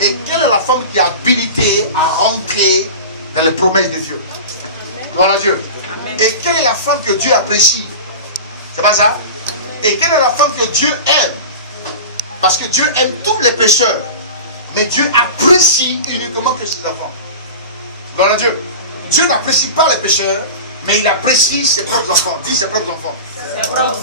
Et quelle est la femme qui est habilitée à rentrer dans les promesses de Dieu? Gloire à Dieu. Et quelle est la femme que Dieu apprécie? C'est pas ça? Et quelle est la femme que Dieu aime? Parce que Dieu aime tous les pécheurs. Mais Dieu apprécie uniquement que ses enfants. Gloire à Dieu. Dieu n'apprécie pas les pécheurs, mais il apprécie ses propres enfants. Dis ses propres enfants.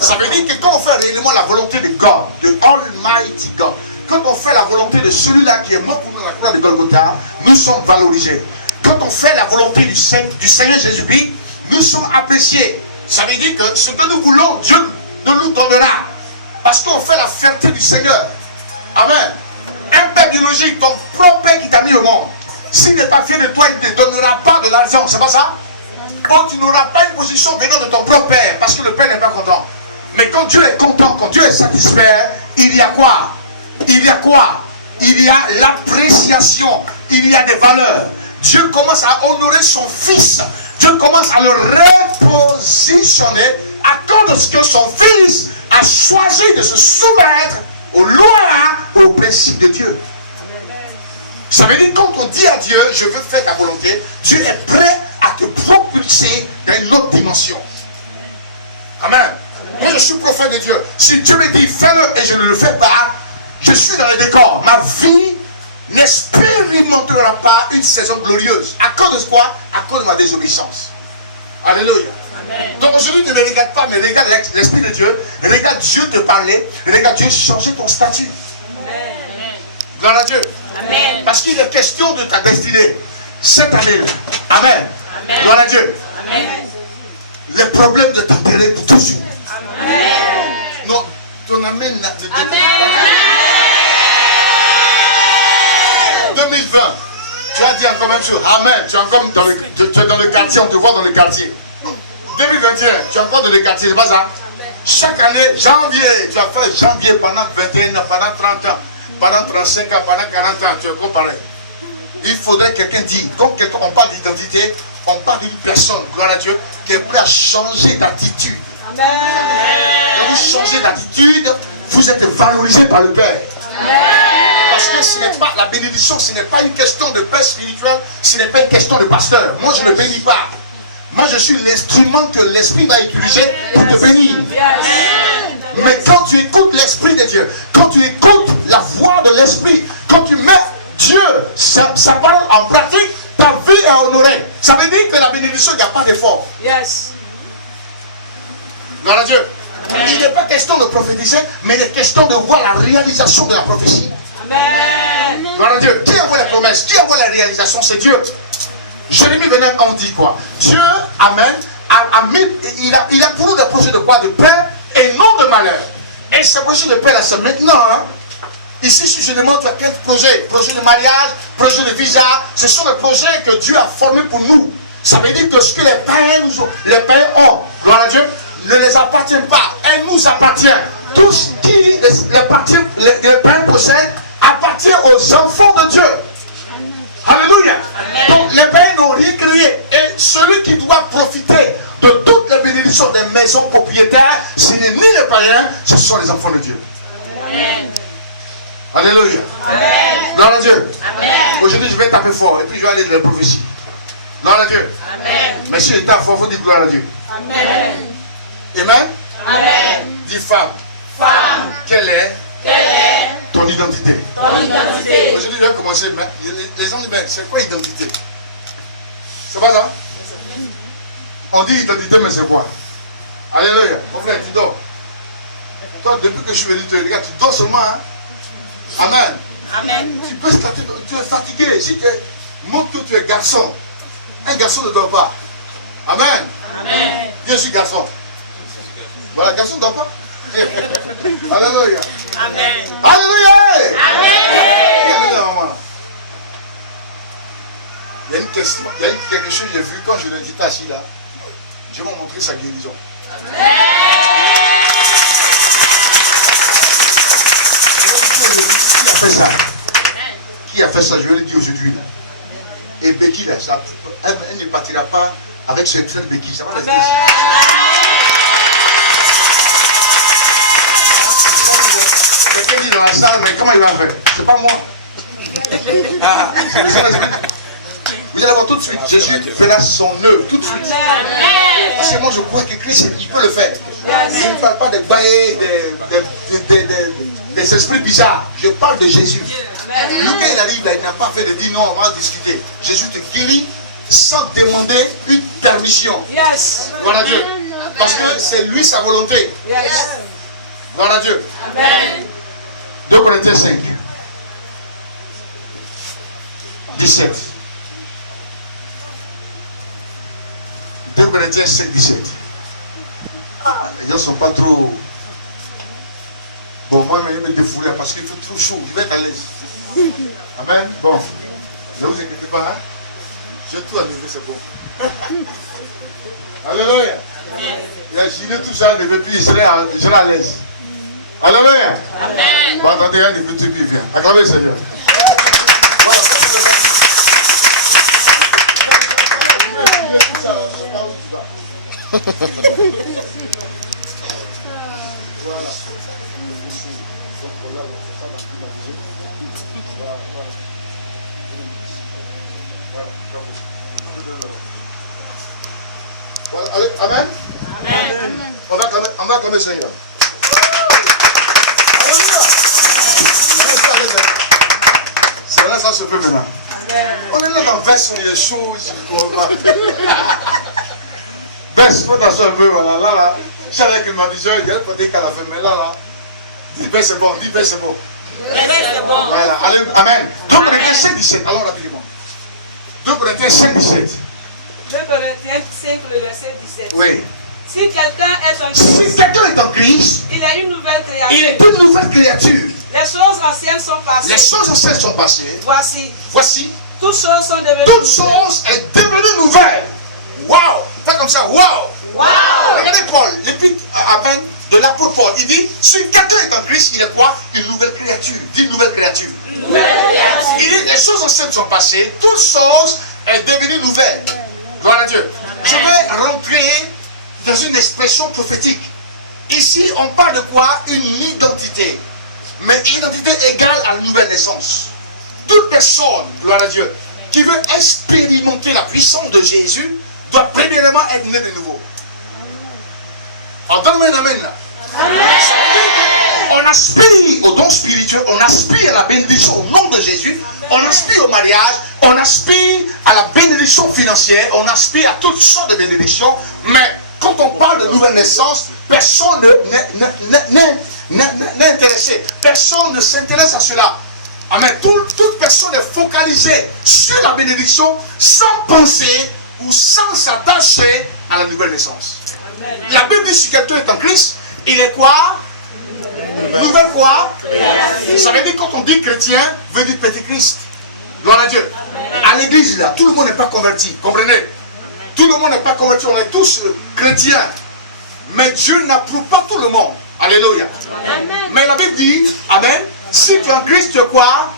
Ça veut dire que quand on fait réellement la volonté de God, de Almighty God, quand on fait la volonté de celui-là qui est mort pour nous à la croix de Golgotha, nous sommes valorisés. Quand on fait la volonté du Seigneur Jésus-Christ, nous sommes appréciés. Ça veut dire que ce que nous voulons, Dieu nous donnera. Parce qu'on fait la fierté du Seigneur. Amen. Un père biologique, ton propre père qui t'a mis au monde, s'il n'est pas fier de toi, il ne te donnera pas de l'argent. C'est pas ça? Ou tu n'auras pas une position venant de ton propre père, parce que le père n'est pas content. Mais quand Dieu est content, quand Dieu est satisfait, il y a quoi? Il y a quoi? Il y a l'appréciation, il y a des valeurs. Dieu commence à honorer son fils. Dieu commence à le repositionner à cause de ce que son fils a choisi de se soumettre aux lois, aux principes de Dieu. Ça veut dire quand on dit à Dieu, je veux faire ta volonté, Dieu est prêt à te propulser dans une autre dimension. Amen. Moi je suis prophète de Dieu. Si Dieu me dit fais-le et je ne le fais pas, je suis dans le décor. Ma vie n'expérimentera pas une saison glorieuse. À cause de quoi? À cause de ma désobéissance. Alléluia. Amen. Donc aujourd'hui ne me regarde pas, mais regarde l'Esprit de Dieu. Regarde Dieu te parler. Regarde Dieu changer ton statut. Amen. Gloire à Dieu. Amen. Parce qu'il est question de ta destinée. Cette année. Amen. Amen. Gloire à Dieu. Amen. Les problèmes de t'enterrer pour toujours. Amen. Non, ton amen ne te pas. 2020, tu as dit encore même chose. Amen. Tu es encore dans le quartier, on te voit dans le quartier. 2021, tu es encore dans le quartier, c'est pas ça? Chaque année, janvier, tu as fait janvier pendant 21 ans, pendant 30 ans, pendant 35 ans, pendant 40 ans, tu es comparé. Il faudrait que quelqu'un dise, quand on parle d'identité, on parle d'une personne, gloire à Dieu, qui est prête à changer d'attitude. Amen. Quand vous changez d'attitude, vous êtes valorisé par le Père. Amen. Parce que ce n'est pas la bénédiction, ce n'est pas une question de paix spirituelle, ce n'est pas une question de pasteur. Moi, je ne bénis pas. Moi, je suis l'instrument que l'Esprit va utiliser pour te bénir. Mais quand tu écoutes l'Esprit de Dieu, quand tu écoutes la voix de l'Esprit, quand tu mets Dieu, sa parole en pratique, ta vie est honorée. Ça veut dire que la bénédiction, il n'y a pas d'effort. Yes. Gloire à Dieu. Amen. Il n'est pas question de prophétiser, mais il est question de voir la réalisation de la prophétie. Amen. Gloire à Dieu. Qui envoie les promesses? Qui envoie la réalisation? C'est Dieu. Jérémie 29, on dit quoi? Dieu, Amen, il a pour nous des projets de quoi? De paix et non de malheur. Et ces projets de paix là, c'est maintenant. Hein? Ici, si je demande, tu as quel projet? Projet de mariage, projet de visa. Ce sont des projets que Dieu a formés pour nous. Ça veut dire que ce que les païens ont, gloire à Dieu, ne les appartient pas. Elle nous appartient. Tout ce qui les païens possèdent appartient aux enfants de Dieu. Alléluia. Donc les païens n'ont rien créé. Et celui qui doit profiter de toutes les bénédictions des maisons propriétaires, ce n'est ni les païens, ce sont les enfants de Dieu. Amen. Alléluia. Amen. Gloire à Dieu. Aujourd'hui, je vais taper fort et puis je vais aller dans les prophéties. Gloire à Dieu. Amen. Mais si je tape fort, il faut dire gloire à Dieu. Amen. Amen. Amen. Dis femme. Femme. Quelle est ton identité? Aujourd'hui, je vais commencer. Les gens disent, c'est quoi identité? C'est pas ça? On dit identité, mais c'est quoi? Alléluia. Mon frère, tu dors. Toi, depuis que je suis venu te regarder, tu dors seulement. Hein? Amen. Amen. Tu es fatigué. Si tu montres que tu es garçon, un garçon ne dort pas. Amen. Amen. Je suis garçon. Voilà, garçon ne dort pas. Alléluia. Amen. Alléluia. Amen. Il y a quelque chose que j'ai vu quand je l'ai assis là. Dieu m'a montré sa guérison. Amen. Qui a fait ça? Qui a fait ça? Je vais le dire aujourd'hui là. Et Becky là, elle ne partira pas avec cette béquille. Ça va rester ici. Quelqu'un dit dans la salle, mais comment il va faire? C'est pas moi. Ah. Vous allez voir tout de suite, Jésus fera son œuvre tout de suite. Parce que moi je crois que Christ, il peut le faire. Je ne parle pas des bails, des esprits bizarres. Je parle de Jésus. Lequel il arrive là, il n'a pas fait de dire non, on va discuter. Jésus te guérit sans demander une permission. Gloire à Dieu. Parce que c'est lui sa volonté. Gloire à Dieu. Amen. 2 Corinthiens 5. 17. 2 Corinthiens 5, 17. Les gens ne sont pas trop... Bon, moi, je vais me défouler parce qu'il fait trop chaud. Je vais être à l'aise. Amen. Bon. Ne vous inquiétez pas. Hein? J'ai tout annulé, c'est bon. Alléluia. Il a tout ça, ne veut plus, il sera à l'aise. Alléluia. Amen. Bon, attendez, il veut tout, puis il vient. Acclamez le Seigneur. Voilà. Allez, amen. Amen. On va acclamer le Seigneur. C'est là, ça se peut maintenant. On est là dans verse, il est chaud. Verse, faut t'asseoir un peu, voilà, là. Je savais qu'il m'a dit, il y a peut-être qu'à la fin, mais là, dis verse c'est bon, dis verse c'est bon. Voilà, allez, amen. 2 Corinthiens 5, 17, alors rapidement. 2 Corinthiens 5, 17. 2 Corinthiens 5, le verset 17. Oui. Si quelqu'un est en Christ, il est une nouvelle créature. Les choses anciennes sont passées. Voici. Toutes choses sont devenues nouvelles. Waouh! Pas comme ça. Waouh! Regardez Paul, l'épître de l'apôtre Paul. Il dit, si quelqu'un est en Christ, il est quoi? Une nouvelle créature. Dis une nouvelle créature. Il dit, les choses anciennes sont passées. Toutes choses sont devenues nouvelles. Gloire à Dieu. Je vais rentrer dans une expression prophétique. Ici, on parle de quoi? Une identité. Mais identité égale à la nouvelle naissance. Toute personne, gloire à Dieu, qui veut expérimenter la puissance de Jésus, doit premièrement être né de nouveau. Oh, donne-moi un amen là. Amen. On aspire au don spirituel, on aspire à la bénédiction au nom de Jésus, on aspire au mariage, on aspire à la bénédiction financière, on aspire à toutes sortes de bénédictions, mais quand on parle de nouvelle naissance, personne n'est intéressé, personne ne s'intéresse à cela. Amen. Toute personne est focalisée sur la bénédiction sans penser ou sans s'attacher à la nouvelle naissance. Amen. La Bible dit si quelqu'un est en Christ, il est quoi? Nouvelle quoi? Ça veut dire quand on dit chrétien, veut dire petit Christ. Gloire à Dieu. Amen. À l'église là, tout le monde n'est pas converti. Comprenez? Tout le monde n'est pas converti, on est tous chrétiens. Mais Dieu n'approuve pas tout le monde. Alléluia. Amen. Mais la Bible dit, amen, si tu es en Christ, tu es quoi?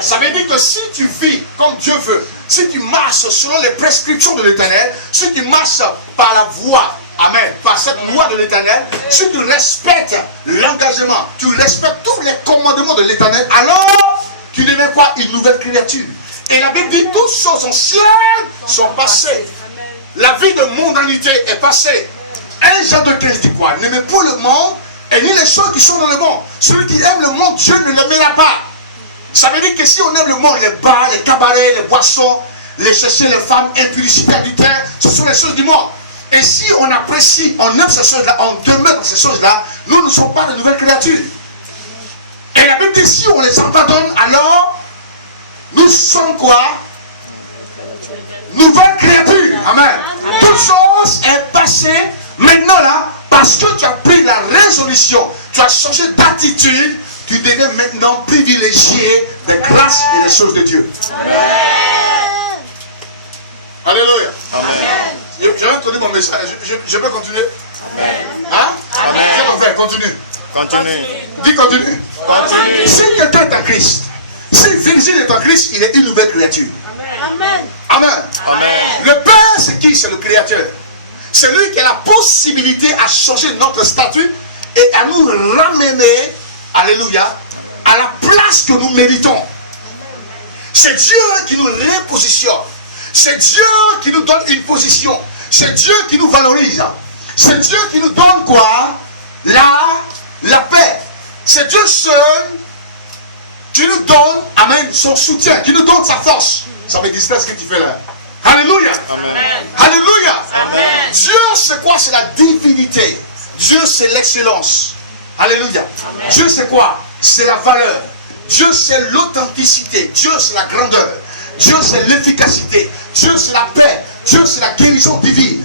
Ça veut dire que si tu vis comme Dieu veut, si tu marches selon les prescriptions de l'Éternel, si tu marches par la voie, amen, par cette loi de l'Éternel, si tu respectes l'engagement, tu respectes tous les commandements de l'Éternel, alors tu deviens quoi? Une nouvelle créature. Et la Bible dit toutes choses anciennes sont passées. La vie de mondanité est passée. 1 Jean 2,15 dit quoi? N'aimez pas le monde et ni les choses qui sont dans le monde. Celui qui aime le monde, Dieu ne l'aimera pas. Ça veut dire que si on aime le monde, les bars, les cabarets, les boissons, les chercher, les femmes, impudicité, adultère, ce sont les choses du monde. Et si on apprécie, on aime ces choses-là, on demeure dans ces choses-là, nous ne sommes pas de nouvelles créatures. Et la Bible dit si on les abandonne, alors nous sommes quoi? Nouvelles créatures. Amen. Amen. Toute chose est passée. Maintenant là, parce que tu as pris la résolution, tu as changé d'attitude, tu deviens maintenant privilégié des grâces et des choses de Dieu. Amen. Alléluia. Amen. Je vais introduire mon message. Je peux continuer? Amen. Hein? Amen. Qu'est-ce qu'on fait? Continue. Continue. Dis continue. Continue. Si quelqu'un est en Christ, si Virgile est en Christ, il est une nouvelle créature. Amen. Amen. Amen. Le Père, c'est qui? C'est le Créateur. C'est lui qui a la possibilité à changer notre statut et à nous ramener, alléluia, à la place que nous méritons. C'est Dieu qui nous repositionne. C'est Dieu qui nous donne une position. C'est Dieu qui nous valorise. C'est Dieu qui nous donne quoi? La paix. C'est Dieu seul qui nous donne, amen, son soutien, qui nous donne sa force. Ça me distrait ce que tu fais là. Alléluia. Amen. Alléluia. Amen. Dieu c'est quoi? C'est la divinité. Dieu c'est l'excellence. Alléluia. Amen. Dieu c'est quoi? C'est la valeur. Dieu c'est l'authenticité. Dieu c'est la grandeur. Dieu c'est l'efficacité. Dieu c'est la paix. Dieu c'est la guérison divine.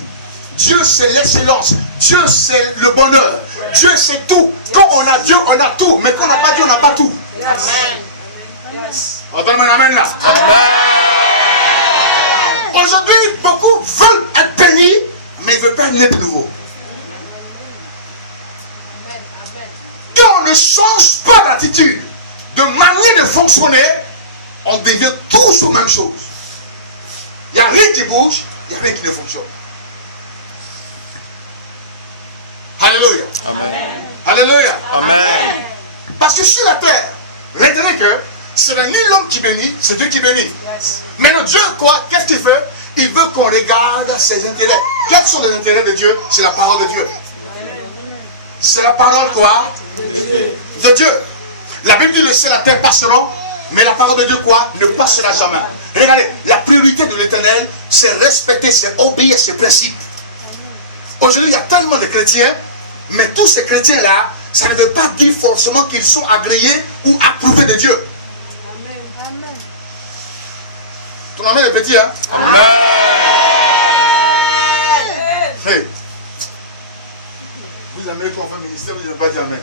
Dieu c'est l'excellence. Dieu c'est le bonheur. Dieu c'est tout. Quand on a Dieu, on a tout. Mais quand on n'a pas Dieu, on n'a pas tout. Amen. On donne un amen là. Aujourd'hui, beaucoup veulent être bénis, mais ils ne veulent pas naître de nouveau. Quand on ne change pas d'attitude, de manière de fonctionner, on devient tous aux mêmes choses. Il n'y a rien qui bouge, il n'y a rien qui ne fonctionne. Alléluia. Amen. Alléluia. Amen. Parce que sur la terre, retenez que ce n'est ni l'homme qui bénit, c'est Dieu qui bénit. Mais le Dieu, quoi, qu'est-ce qu'il fait? Il veut qu'on regarde ses intérêts. Quels sont les intérêts de Dieu? C'est la parole de Dieu. C'est la parole quoi? De Dieu. La Bible dit le ciel et la terre passeront, mais la parole de Dieu quoi? Ne passera jamais. Regardez, la priorité de l'Éternel, c'est respecter, c'est obéir à ses principes. Aujourd'hui, il y a tellement de chrétiens, mais tous ces chrétiens-là, ça ne veut pas dire forcément qu'ils sont agréés ou approuvés de Dieu. Ton amen est petit, hein? Amen. Hey. Vous aimez qu'on fait ministère, vous n'avez pas dit amen.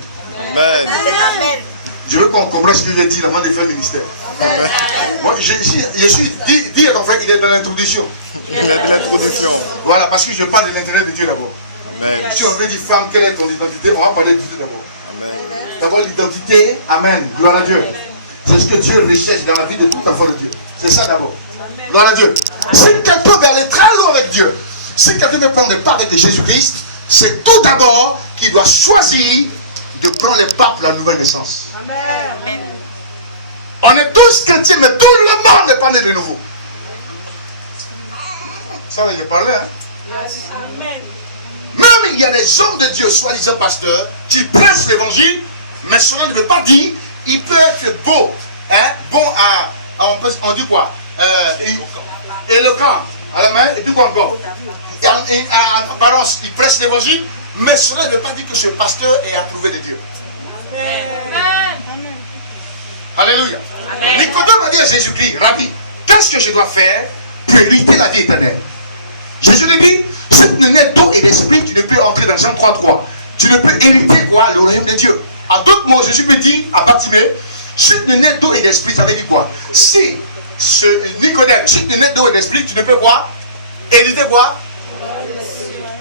Amen. Je veux qu'on comprenne ce que je dis avant de faire ministère. Amen. Moi, je suis, dis à ton frère, il est dans l'introduction. Il est de l'introduction. Voilà, parce que je parle de l'intérêt de Dieu d'abord. Amen. Si on veut dire femme, quelle est ton identité, on va parler de Dieu d'abord. D'abord l'identité, amen, gloire à Dieu. C'est ce que Dieu recherche dans la vie de tout enfant de Dieu. C'est ça d'abord. Gloire à Dieu. Si quelqu'un veut aller très loin avec Dieu, si quelqu'un veut prendre le pas avec Jésus-Christ, c'est tout d'abord qu'il doit choisir de prendre les pas pour la nouvelle naissance. On est tous chrétiens, mais tout le monde n'est pas né de nouveau. Ça, j'ai parlé, hein. Même il y a des hommes de Dieu, soi-disant pasteurs, qui prêchent l'évangile, mais cela ne veut pas dire, il peut être beau, hein, bon on dit quoi, éloquent, à la main, et puis quoi encore. En apparence, il prêche l'évangile, mais cela ne veut pas dire que ce pasteur est approuvé de Dieu. Alléluia. Nicodème a dit à Jésus-Christ, Rabbi, qu'est-ce que je dois faire pour hériter la vie éternelle? Jésus lui dit, si tu n'es né d'eau et d'esprit, tu ne peux entrer dans Jean 3:3. Tu ne peux hériter quoi? Le royaume de Dieu. En d'autres mots, Jésus me dit à Bartimée, si tu n'es né d'eau et d'esprit, ça veut dire quoi? Si Nicodème, si tu n'es né d'eau et d'esprit, tu ne peux quoi? Hériter quoi?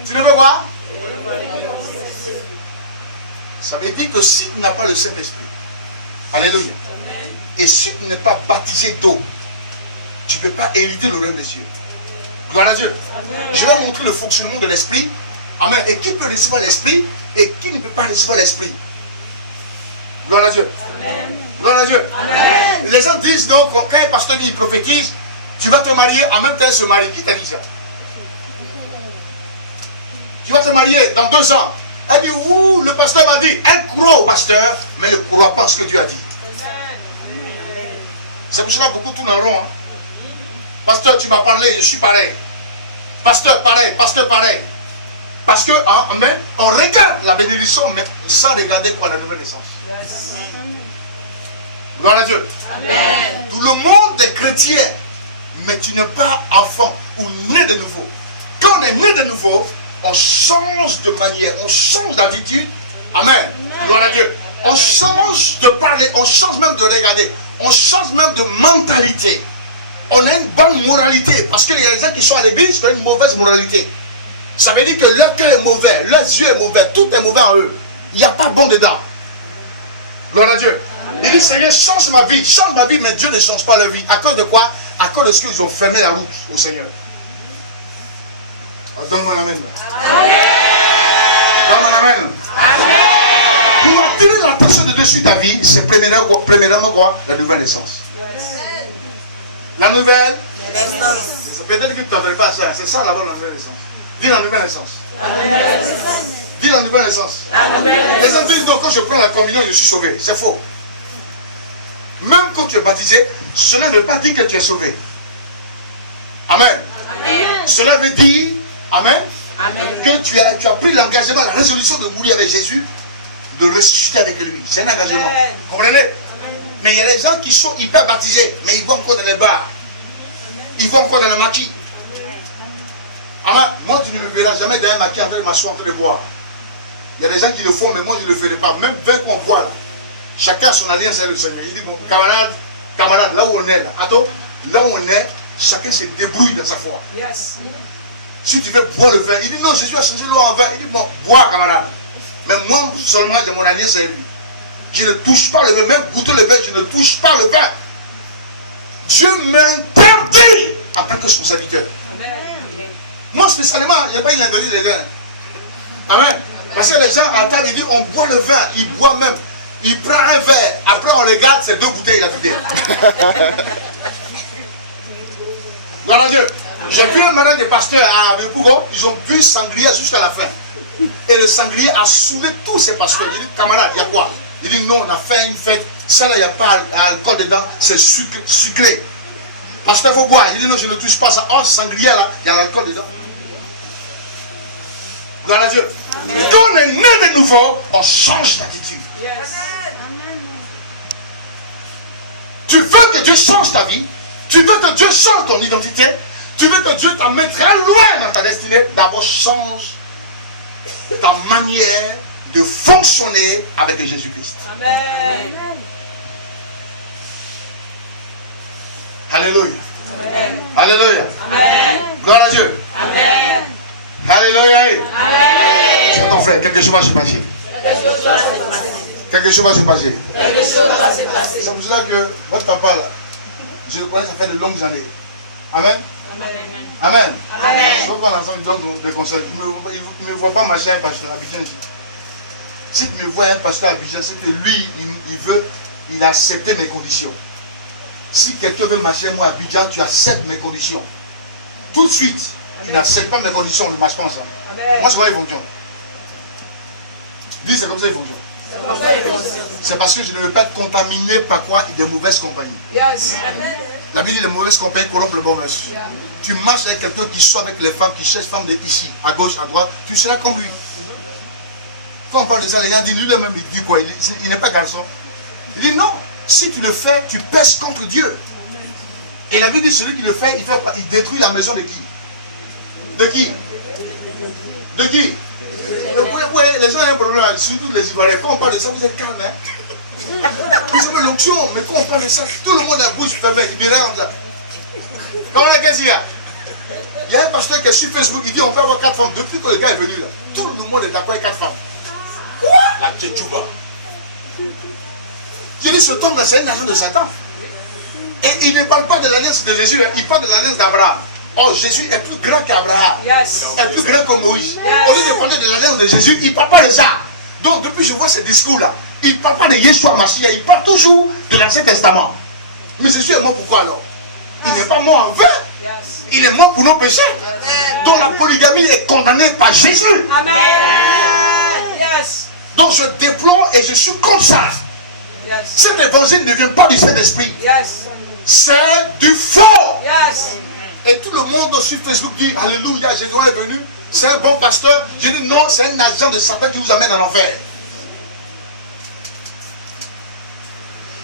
Tu ne peux quoi? Ça veut dire que si tu n'as pas le Saint-Esprit, alléluia, et si tu n'es pas baptisé d'eau, tu ne peux pas hériter le royaume des cieux. Gloire à Dieu. Amen. Je vais montrer le fonctionnement de l'esprit. Amen. Et qui peut recevoir l'esprit et qui ne peut pas recevoir l'esprit. Gloire à Dieu. Amen. Gloire à Dieu. Amen. Les gens disent donc, quand un pasteur dit, il prophétise, tu vas te marier en même temps que se marier. Qui t'a dit ça? Tu vas te marier dans 2 ans. Elle dit, ouh, le pasteur m'a dit, elle croit au pasteur, mais elle ne croit pas ce que Dieu a dit. C'est pour cela que beaucoup tournent en rond. Hein. Pasteur, tu m'as parlé, je suis pareil. Pasteur, pareil. Pasteur, pareil. Parce que, on regarde la bénédiction, mais sans regarder quoi, la nouvelle naissance. Gloire à Dieu. Amen. Tout le monde est chrétien, mais tu n'es pas enfant ou né de nouveau. Quand on est né de nouveau, on change de manière, on change d'attitude. Amen. Gloire à Dieu. On change de parler, on change même de regarder, on change même de mentalité. On a une bonne moralité, parce qu'il y a des gens qui sont à l'église qui ont une mauvaise moralité. Ça veut dire que leur cœur est mauvais, leurs yeux est mauvais, tout est mauvais en eux. Il n'y a pas bon dedans. Gloire à Dieu. Il dit, Seigneur, change ma vie, mais Dieu ne change pas leur vie. À cause de quoi? À cause de ce qu'ils ont fermé la route au Seigneur. Oh, donne-moi l'amen. Amen. Donne-moi l'amen. Pour attirer l'attention de dessus ta vie, c'est premièrement quoi? La nouvelle naissance. La nouvelle peut-être que tu n'entends pas ça. C'est ça là-bas la nouvelle naissance. Dis la nouvelle naissance. Dis la nouvelle naissance. Les gens disent donc quand je prends la communion, je suis sauvé. C'est faux. Même quand tu es baptisé, cela ne veut pas dire que tu es sauvé. Amen. Cela veut dire, amen, que tu as pris l'engagement, la résolution de mourir avec Jésus, de ressusciter avec lui. C'est un engagement. Comprenez? Mais il y a des gens qui sont hyper baptisés, mais ils vont encore dans les bars. Ils vont encore dans le maquis. Amen. Moi, tu ne me verras jamais dans un maquis en train de m'asseoir, en train de boire. Il y a des gens qui le font, mais moi, je ne le ferai pas. Même 20 qu'on boit là. Chacun a son alliance avec le Seigneur. Il dit, bon, camarade, là où on est, là. Attends, là où on est, chacun se débrouille dans sa foi. Yes. Si tu veux boire le vin, il dit, non, Jésus a changé l'eau en vin. Il dit, bon, bois, camarade. Mais moi, seulement, j'ai mon alliance avec lui. Je ne touche pas le vin, même goûter le vin, je ne touche pas le vin. Dieu m'interdit en tant que son serviteur. Moi, spécialement, il n'y a pas une interdit des vins. Amen. Parce que les gens à table, ils disent, on boit le vin, ils boivent même. Il prend un verre, après on regarde, c'est 2 bouteilles, il a vidé. Gloire à Dieu. J'ai vu un mariage de pasteur à Bepougo, ils ont bu sangria jusqu'à la fin. Et le sangria a saoulé tous ces pasteurs. Il dit, camarade, il y a quoi? Il dit, non, on a fait une fête, ça là, il n'y a pas d'alcool dedans, c'est sucré. Pasteur, il faut boire. Il dit, non, je ne touche pas ça. Oh, sangria là, il y a l'alcool dedans. Gloire à Dieu. Quand on est né de nouveau, on change d'attitude. Yes. Tu veux que Dieu change ta vie, tu veux que Dieu change ton identité, tu veux que Dieu t'emmène très loin dans ta destinée, d'abord change ta manière de fonctionner avec Jésus-Christ. Amen. Alléluia. Amen. Alléluia. Amen. Gloire à Dieu. Amen. Alléluia. Amen. C'est ton frère, quelque chose va se passer. Quelque chose va se passer. C'est pour cela que votre papa là, je le connais, ça fait de longues années. Amen. Amen. Je veux prendre ensemble, il donne des conseils. Il ne me voit pas marcher un pasteur à Abidjan. Si tu me vois un pasteur à Abidjan, c'est que lui, il a accepté mes conditions. Si quelqu'un veut marcher moi à Abidjan, tu acceptes mes conditions. Tout de suite, tu n'acceptes pas mes conditions, on ne marche pas ensemble. Moi, c'est comment il fonctionne. Dis, c'est comme ça il fonctionne. C'est parce que je ne veux pas être contaminé par quoi? Des mauvaises compagnies. Yes. La Bible dit les mauvaises compagnies corrompent le bon monsieur. Tu marches avec quelqu'un qui sort avec les femmes, qui cherche femmes de ici, à gauche, à droite, tu seras comme lui. Quand on parle de ça, les gens disent, lui-même, il dit quoi? Il n'est pas garçon. Il dit non, si tu le fais, tu pèses contre Dieu. Et la Bible dit, celui qui le fait, il détruit la maison de qui? De qui? De qui? Oui, les gens ont un problème, surtout les Ivoiriens. Quand on parle de ça, vous êtes calme, hein? Vous avez l'onction, mais quand on parle de ça, tout le monde a la bouche fermée, il me regarde ça. Comment qu'est-ce qu'il y a? Il y a un pasteur qui est sur Facebook, il dit on peut avoir 4 femmes. Depuis que le gars est venu là, tout le monde est d'accord avec 4 femmes. La tchétchouba. Il dit cet homme là, c'est un agent de Satan. Et il ne parle pas de l'alliance de Jésus, hein, il parle de l'alliance d'Abraham. Oh, Jésus est plus grand qu'Abraham. Yes. Est plus grand que Moïse. Yes. Au lieu de parler de l'alliance de Jésus, il ne parle pas de ça. Donc, depuis que je vois ce discours-là, il ne parle pas de Yeshua Mashiach, il parle toujours de l'Ancien Testament. Mais Jésus est mort pourquoi alors? Il n'est pas mort en vain. Yes. Il est mort pour nos péchés. Donc, la polygamie est condamnée par Jésus. Amen. Yes. Donc, je déploie et je suis contre ça. Yes. Cet évangile ne vient pas du Saint-Esprit. Yes. C'est du faux. Yes. Et tout le monde sur Facebook dit Alléluia, Jésus est venu, c'est un bon pasteur. Je dis non, c'est un agent de Satan qui vous amène en enfer.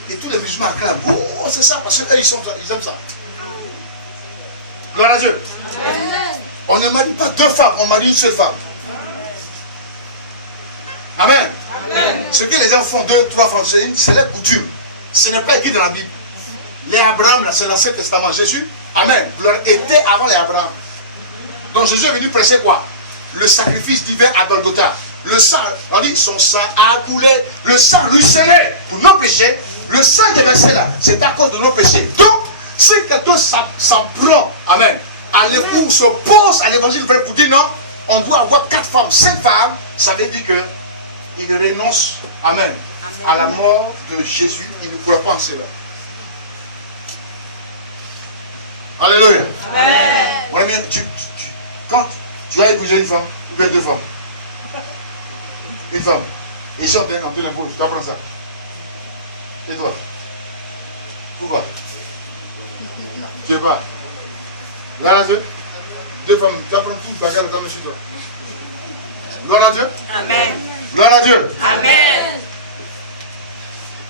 Et tous les musulmans acclament. Oh, c'est ça, parce qu'eux, ils aiment ça. Gloire à Dieu. Amen. On ne marie pas 2 femmes, on marie une seule femme. Amen. Amen. Ce que les gens font 2, 3 femmes, c'est la coutume. Ce n'est pas écrit dans la Bible. Les Abraham, là, c'est l'Ancien Testament. Jésus, Amen, était avant les Abraham. Donc Jésus est venu prêcher quoi? Le sacrifice divin à Golgotha. Le sang, on dit son sang a coulé, le sang ruisselait pour nos péchés. Le sang qui est versé là, c'est à cause de nos péchés. Donc, si quelqu'un s'en prend, amen, à l'époux, se pose à l'évangile vrai pour dire non, on doit avoir 4 femmes, 5 femmes, ça veut dire qu'il renonce, amen, à la mort de Jésus. Il ne pourra pas en cela. Alléluia. Amen. Mon ami, quand tu vas épouser une femme, ou bien deux femmes. Une femme. Et ils sont en train d'impôt, tu apprends ça. Et toi? Pourquoi? Tu veux pas? Là, deux femmes, tu apprends tout, bagarre dans le sud. Gloire à Dieu. Amen. Gloire à Dieu. Amen.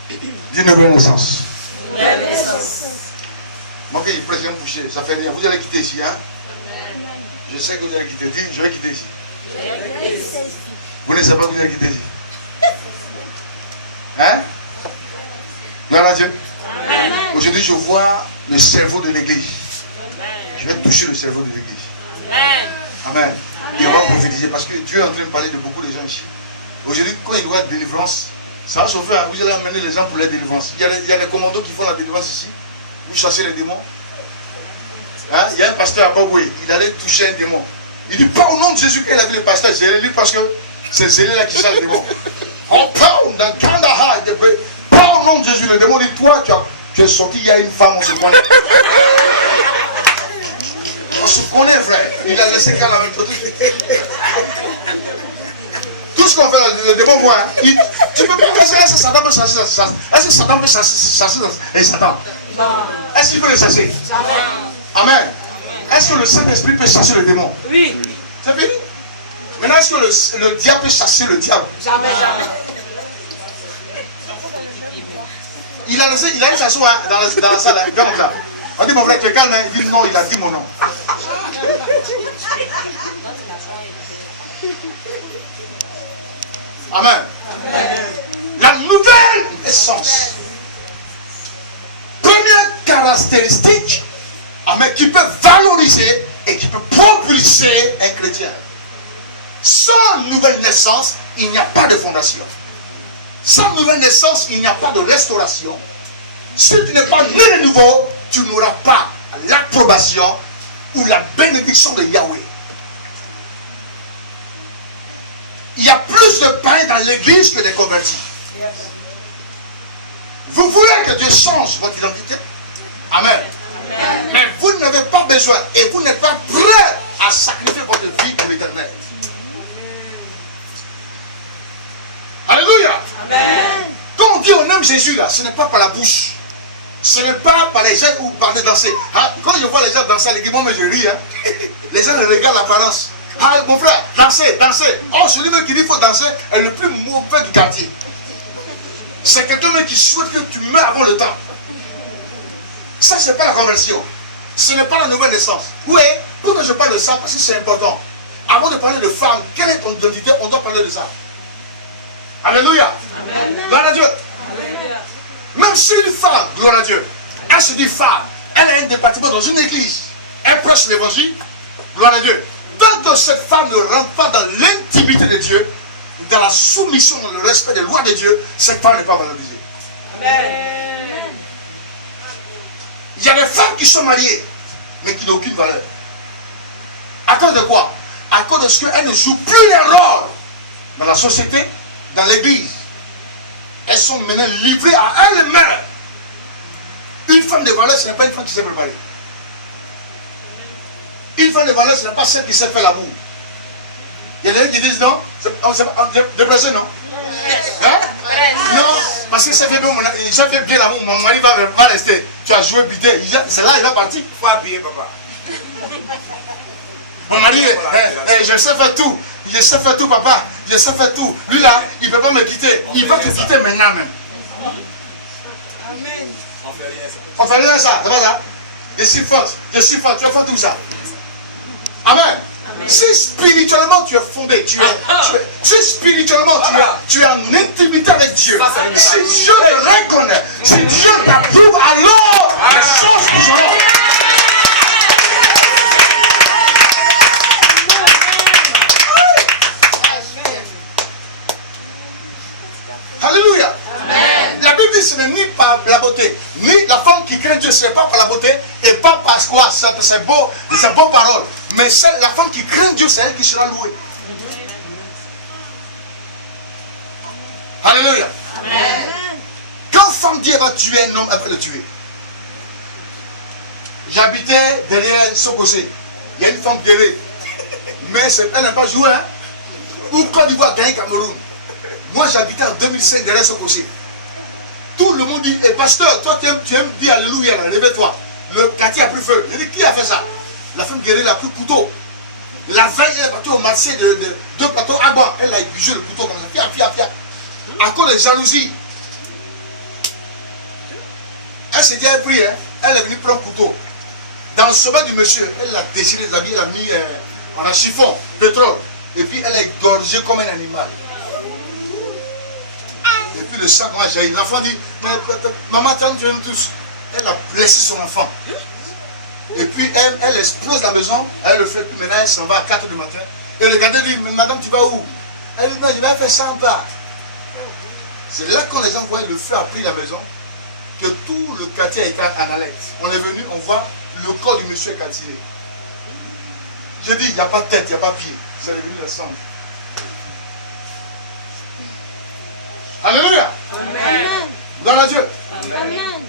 Dis une nouvelle naissance. Nouvelle naissance. Moi, qui prêche un boucher, ça fait rien. Vous allez quitter ici, hein? Je sais que vous allez quitter. Dis, je vais quitter ici. Vous ne savez pas que vous allez quitter ici. Hein? Gloire à Dieu. Aujourd'hui, je vois le cerveau de l'église. Je vais toucher le cerveau de l'église. Amen. Amen. Et on va prophétiser parce que Dieu est en train de parler de beaucoup de gens ici. Aujourd'hui, quand il doit être délivrance, ça va chauffer. Vous allez amener les gens pour la délivrance. Il y a des commandos qui font la délivrance ici. Vous chassez les démons. Hein? Il y a un pasteur à Baboué. Il allait toucher un démon. Il dit pas au nom de Jésus qu'il a vu le pasteur Zélé, lui, parce que c'est Zélé là qui chasse le démon. On parle dans Kandahar. Pas au nom de Jésus. Le démon dit toi, tu es sorti, il y a une femme, on se connaît. On se connaît, frère. Il a laissé qu'à la même chose. Tout ce qu'on fait, le démon voit. Tu peux pas penser, est-ce que Satan peut chasser? Est-ce que Satan peut chasser et Satan? Est-ce qu'il peut le chasser? Jamais. Amen. Est-ce que le Saint-Esprit peut chasser le démon? Oui. C'est fini. Maintenant, est-ce que le diable peut chasser le diable? Jamais, jamais. Il a une chanson hein, dans la salle, hein, comme ça. On dit, mon frère, tu es calme, hein? Il dit, non, il a dit mon nom. Amen. La nouvelle naissance. Première caractéristique, amen, qui peut valoriser et qui peut propulser un chrétien. Sans nouvelle naissance, il n'y a pas de fondation. Sans nouvelle naissance, il n'y a pas de restauration. Si tu n'es pas né de nouveau, tu n'auras pas l'approbation ou la bénédiction de Yahweh. Il y a plus de païens dans l'église que des convertis. Vous voulez que Dieu change votre identité? Amen. Mais vous n'avez pas besoin et vous n'êtes pas prêt à sacrifier votre vie pour l'éternel. Alléluia. Amen. Quand on dit on aime Jésus là, ce n'est pas par la bouche. Ce n'est pas par les gens ou par les danser. Ah, quand je vois les gens danser à l'église, moi je ris. Hein. Les gens regardent l'apparence. Ah mon frère, dansez, dansez. Oh, celui même qui dit qu'il faut danser est le plus mauvais du quartier. C'est quelqu'un qui souhaite que tu meurs avant le temps. Ça, c'est pas la conversion. Ce n'est pas la nouvelle naissance. Oui, pour que je parle de ça, parce que c'est important. Avant de parler de femme, quelle est ton identité? On doit parler de ça. Alléluia. Gloire à Dieu. Alléluia. Même si une femme, gloire à Dieu, elle se dit femme, elle a un département dans une église, elle prêche l'évangile, gloire à Dieu. Tant que cette femme ne rentre pas dans l'intimité de Dieu, dans la soumission, dans le respect des lois de Dieu, cette femme n'est pas valorisée. Amen. Il y a des femmes qui sont mariées, mais qui n'ont aucune valeur. À cause de quoi? À cause de ce qu'elles ne jouent plus les rôles dans la société, dans l'église. Elles sont maintenant livrées à elles-mêmes. Une femme de valeur, ce n'est pas une femme qui s'est préparée. Une femme de valeur, ce n'est pas celle qui sait faire l'amour. Il y a des gens qui disent non, de plaisir, non? Hein? Non, parce que ça fait bien l'amour, mon mari va rester. Tu as joué bidé, c'est là, il va partir. Il faut habiller papa. Mon mari, je sais faire tout. Je sais faire tout, papa. Je sais faire tout. Lui là, il ne peut pas me quitter. Il va te quitter maintenant même. Amen. On fait rien ça. On fait rien ça, c'est pas ça? Je suis fort, tu vas faire tout ça. Amen. Si spirituellement tu es fondé, si spirituellement tu es en intimité avec Dieu, si Dieu te reconnaît, si Dieu t'approuve, alors les choses bougeront. Alléluia. La Bible dit que ce n'est ni par la beauté, ni la femme qui craint Dieu, ce n'est pas par la beauté et pas parce quoi, c'est beau, c'est beau parole. Mais la femme qui craint Dieu, c'est elle qui sera louée. Alléluia. Quand femme dit elle va tuer un homme, elle va le tuer. J'habitais derrière Sokosé. Il y a une femme guérie. Mais elle n'a pas joué. Hein? Ou Côte d'Ivoire gagné Cameroun. Moi j'habitais en 2005 derrière Sokosé. Tout le monde dit, pasteur, toi tu aimes dire alléluia, réveille-toi. Le quartier a pris feu. Je dis, qui a fait ça? La femme guérie, elle a pris le couteau. La veille, elle est partie au marché de deux plateaux à bois. Elle a égugé le couteau comme ça. Fia. À cause de jalousie. Elle s'est dit, elle prie, hein? Elle est venue prendre le couteau. Dans le sommet du monsieur, elle a déchiré les habits, elle a mis en chiffon, pétrole. Et puis elle a égorgé comme un animal. Et puis le sang, moi j'ai eu. L'enfant dit, maman, tu aimes tous. Elle a blessé son enfant. Et puis elle explose la maison, elle le fait, puis maintenant elle s'en va à 4 h du matin. Et le gardien dit, madame, tu vas où? Elle dit, non, je vais faire 100 pas. C'est là quand les gens voient le feu a pris la maison, que tout le quartier a été en alerte. On est venu, on voit le corps du monsieur est calciné. Je dis, il n'y a pas de tête, il n'y a pas de pied. C'est devenu le sang. Alléluia. Amen. Gloire à Dieu. Amen.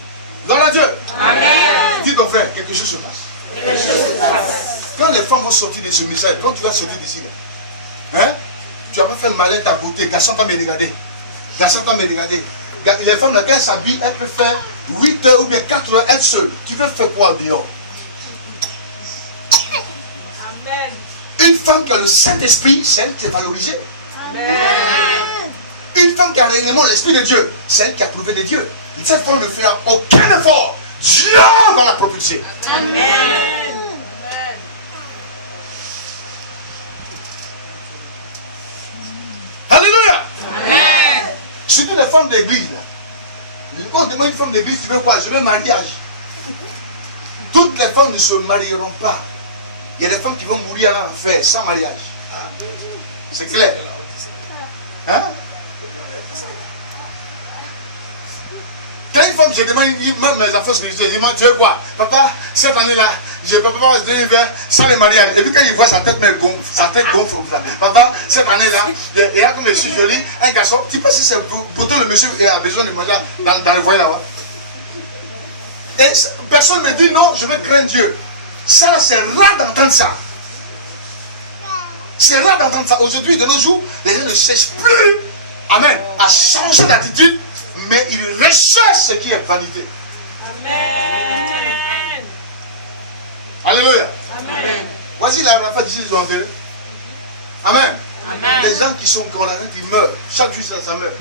Gloire à Dieu. Amen. Dis ton frère, quelque chose se passe. Quand les femmes vont sortir de ce message, quand tu vas sortir d'ici, hein, tu n'as pas fait le malin, ta beauté, garçon pas me regarder. Garçon pas me regarder. Les femmes, là, quand elles s'habillent, elles peuvent faire 8 heures ou bien 4 heures, elles seules. Tu veux faire quoi dehors? Amen. Une femme qui a le Saint-Esprit, c'est elle qui est valorisée. Amen. Une femme qui a réellement l'Esprit de Dieu, c'est elle qui a prouvé de Dieu. Cette femme ne fera aucun effort. Dieu va la propulser. Amen. Alléluia. Amen. Surtout les femmes d'église. Quand on demande une femme d'église, tu veux quoi? Je veux mariage. Toutes les femmes ne se marieront pas. Il y a des femmes qui vont mourir à l'enfer sans mariage. C'est clair. Hein? Quand une femme, je demande, même mes affaires spirituelles, je demande, tu veux quoi? Papa, cette année-là, je ne peux pas passer l'hiver sans le mariage. Et puis quand il voit sa tête gonfle, comme ça. Papa, cette année-là, il y a comme je suis joli, un garçon. Tu penses que c'est pour le monsieur a besoin de manger dans le foyer là-bas? Et personne ne me dit non, je vais craindre Dieu. Ça, c'est rare d'entendre ça. C'est rare d'entendre ça. Aujourd'hui, de nos jours, les gens ne cherchent plus, amen, à changer d'attitude, mais ils recherchent ce qui est vanité. Amen. Alléluia. Amen. Voici la rafale d'ici, ils ont enterré. Amen. Amen. Les gens qui sont condamnés, qui meurent. Chaque jour, ça meurt.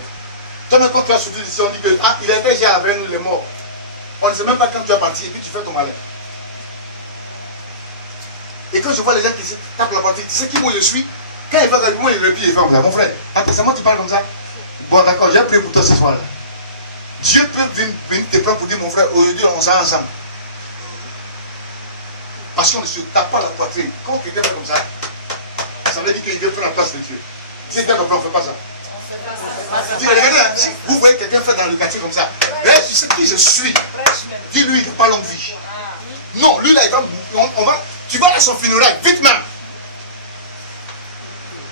Toi, même quand tu as sorti d'ici, on dit que il était déjà avec nous, les morts. On ne sait même pas quand tu es parti et puis tu fais ton malin. Et quand je vois les gens qui tapent la porte, tu sais qui moi je suis? Quand il fait moi, il le pied, il fait comme ça. Mon frère, attends, c'est moi qui parle comme ça. Bon, d'accord, j'ai prié pour toi ce soir-là. Dieu peut venir te prendre pour dire, mon frère, aujourd'hui on s'en ensemble. Parce qu'on ne se tape pas la poitrine. Quand quelqu'un fait comme ça, ça veut dire qu'il veut prendre la place de Dieu. Dieu dit, on ne fait pas ça. Dis, regardez, hein, si vous voyez quelqu'un faire dans le quartier comme ça, tu sais qui je suis. Dis-lui, il n'a pas longue vie. Non, lui là, tu vas à son funérail, vite même.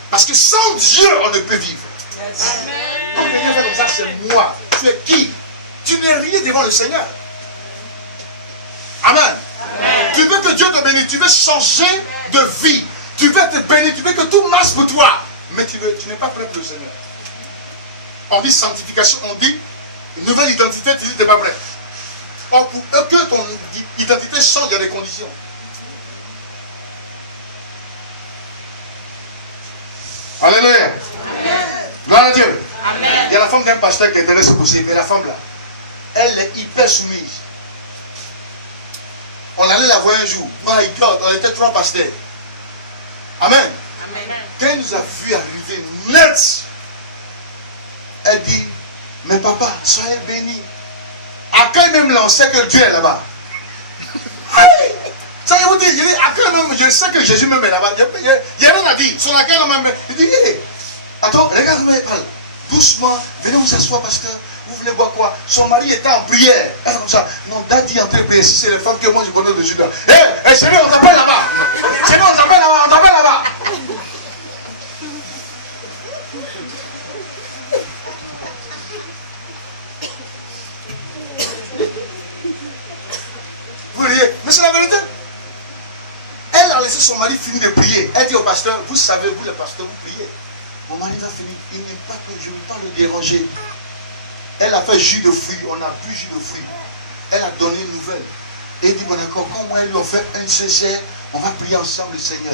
Parce que sans Dieu, on ne peut vivre. Quand quelqu'un fait comme ça, c'est moi. Tu es qui? Tu n'es rien devant le Seigneur. Amen. Amen. Tu veux que Dieu te bénisse, tu veux changer de vie. Tu veux te bénir, tu veux que tout marche pour toi. Mais tu n'es pas prêt pour le Seigneur. On dit sanctification, on dit nouvelle identité, tu dis tu n'es pas prêt. Or, pour que ton identité change, il y a des conditions. Alléluia. Gloire à Dieu. Amen. Il y a la femme d'un pasteur qui est intéressée aussi, mais la femme là, elle est hyper soumise. On allait la voir un jour. My God, on était 3 pasteurs. Amen. Amen. Quand elle nous a vu arriver net, elle dit, mais papa, soyez bénis. Accueille même là, on sait que Dieu est là-bas. Ça vous dit, accueille même, je sais que Jésus même est là-bas. Il n'y a rien à dire. Son accueil même. Il dit, hé, attends, regarde comment elle parle. Doucement, venez vous asseoir, pasteur. Vous voulez boire quoi? Son mari était en prière. Elle fait comme ça. Non, Daddy est en train de prier. Si c'est les femmes que moi je connais de Judas. Hé, chérie, on t'appelle là-bas. Chérie, on t'appelle là-bas. On t'appelle là-bas. Vous riez. Mais c'est la vérité. Elle a laissé son mari finir de prier. Elle dit au pasteur, vous savez, vous les pasteurs, vous priez. Mon mari va finir, il n'aime pas que je ne veux pas le déranger. Elle a fait jus de fruits, on a bu jus de fruits. Elle a donné une nouvelle. Et il dit, bon d'accord, quand moi et lui on fait un sincère, on va prier ensemble le Seigneur.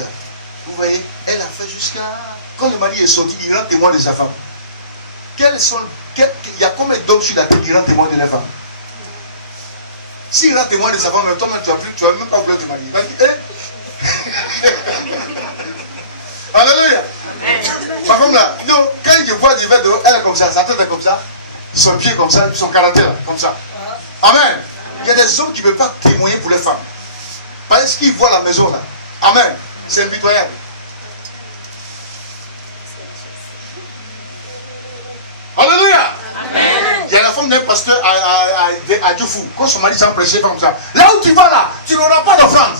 Vous voyez, elle a fait jusqu'à... Quand le mari est sorti, il rend témoin de sa femme. Il y a combien d'hommes sur la terre qui rendent témoin de la femme? S'il rend témoin de sa femme, mais toi tu vas même pas vouloir te marier. Alléluia. Ma femme là, non, quand il voit des verres de l'eau, elle est comme ça, sa tête est comme ça, son pied comme ça, son caractère comme ça. Amen. Il y a des hommes qui ne peuvent pas témoigner pour les femmes. Parce qu'ils voient la maison là. Amen. C'est impitoyable. Alléluia. Amen. Il y a la femme d'un pasteur à Dioufou. Quand son mari s'est prêché comme ça. Là où tu vas là, tu n'auras pas d'offrande.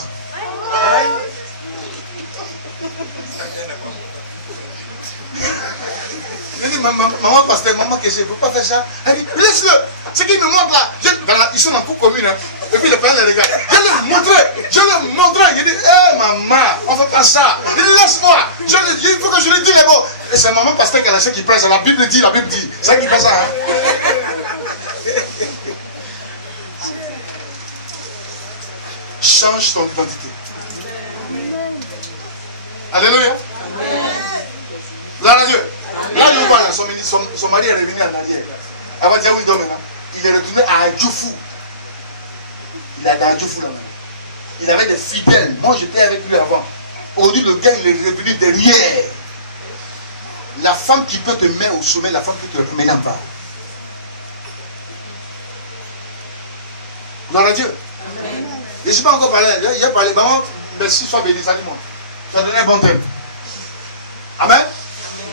Je dis, maman pasteur, maman que je ne peux pas faire ça. Elle dit, laisse-le. Ce qu'il me montre là, ils sont dans la cour commune. Hein. Et puis le père les regarde. Je vais le montrer. Je dis, hé maman, on ne fait pas ça. Il dit, laisse-moi. Il faut que je lui dise les mots. Et c'est maman pasteur qui presse. La Bible dit. C'est ça qui fait ça. Hein. Change ton identité. Alléluia. Gloire à Dieu. Là, nous voilà, son mari est revenu en arrière. Elle va dire où il dort maintenant. Il est retourné à Djoufou. Il est à Djoufou là. Il avait des fidèles. Moi, j'étais avec lui avant. Aujourd'hui, le gars, il est revenu derrière. La femme qui peut te mettre au sommet, la femme qui te remet en bas. Gloire à Dieu. Je ne suis pas encore parlé. Il a parlé. Maman, merci, sois béni, salut-moi. Tu as donné un bon thème. Amen.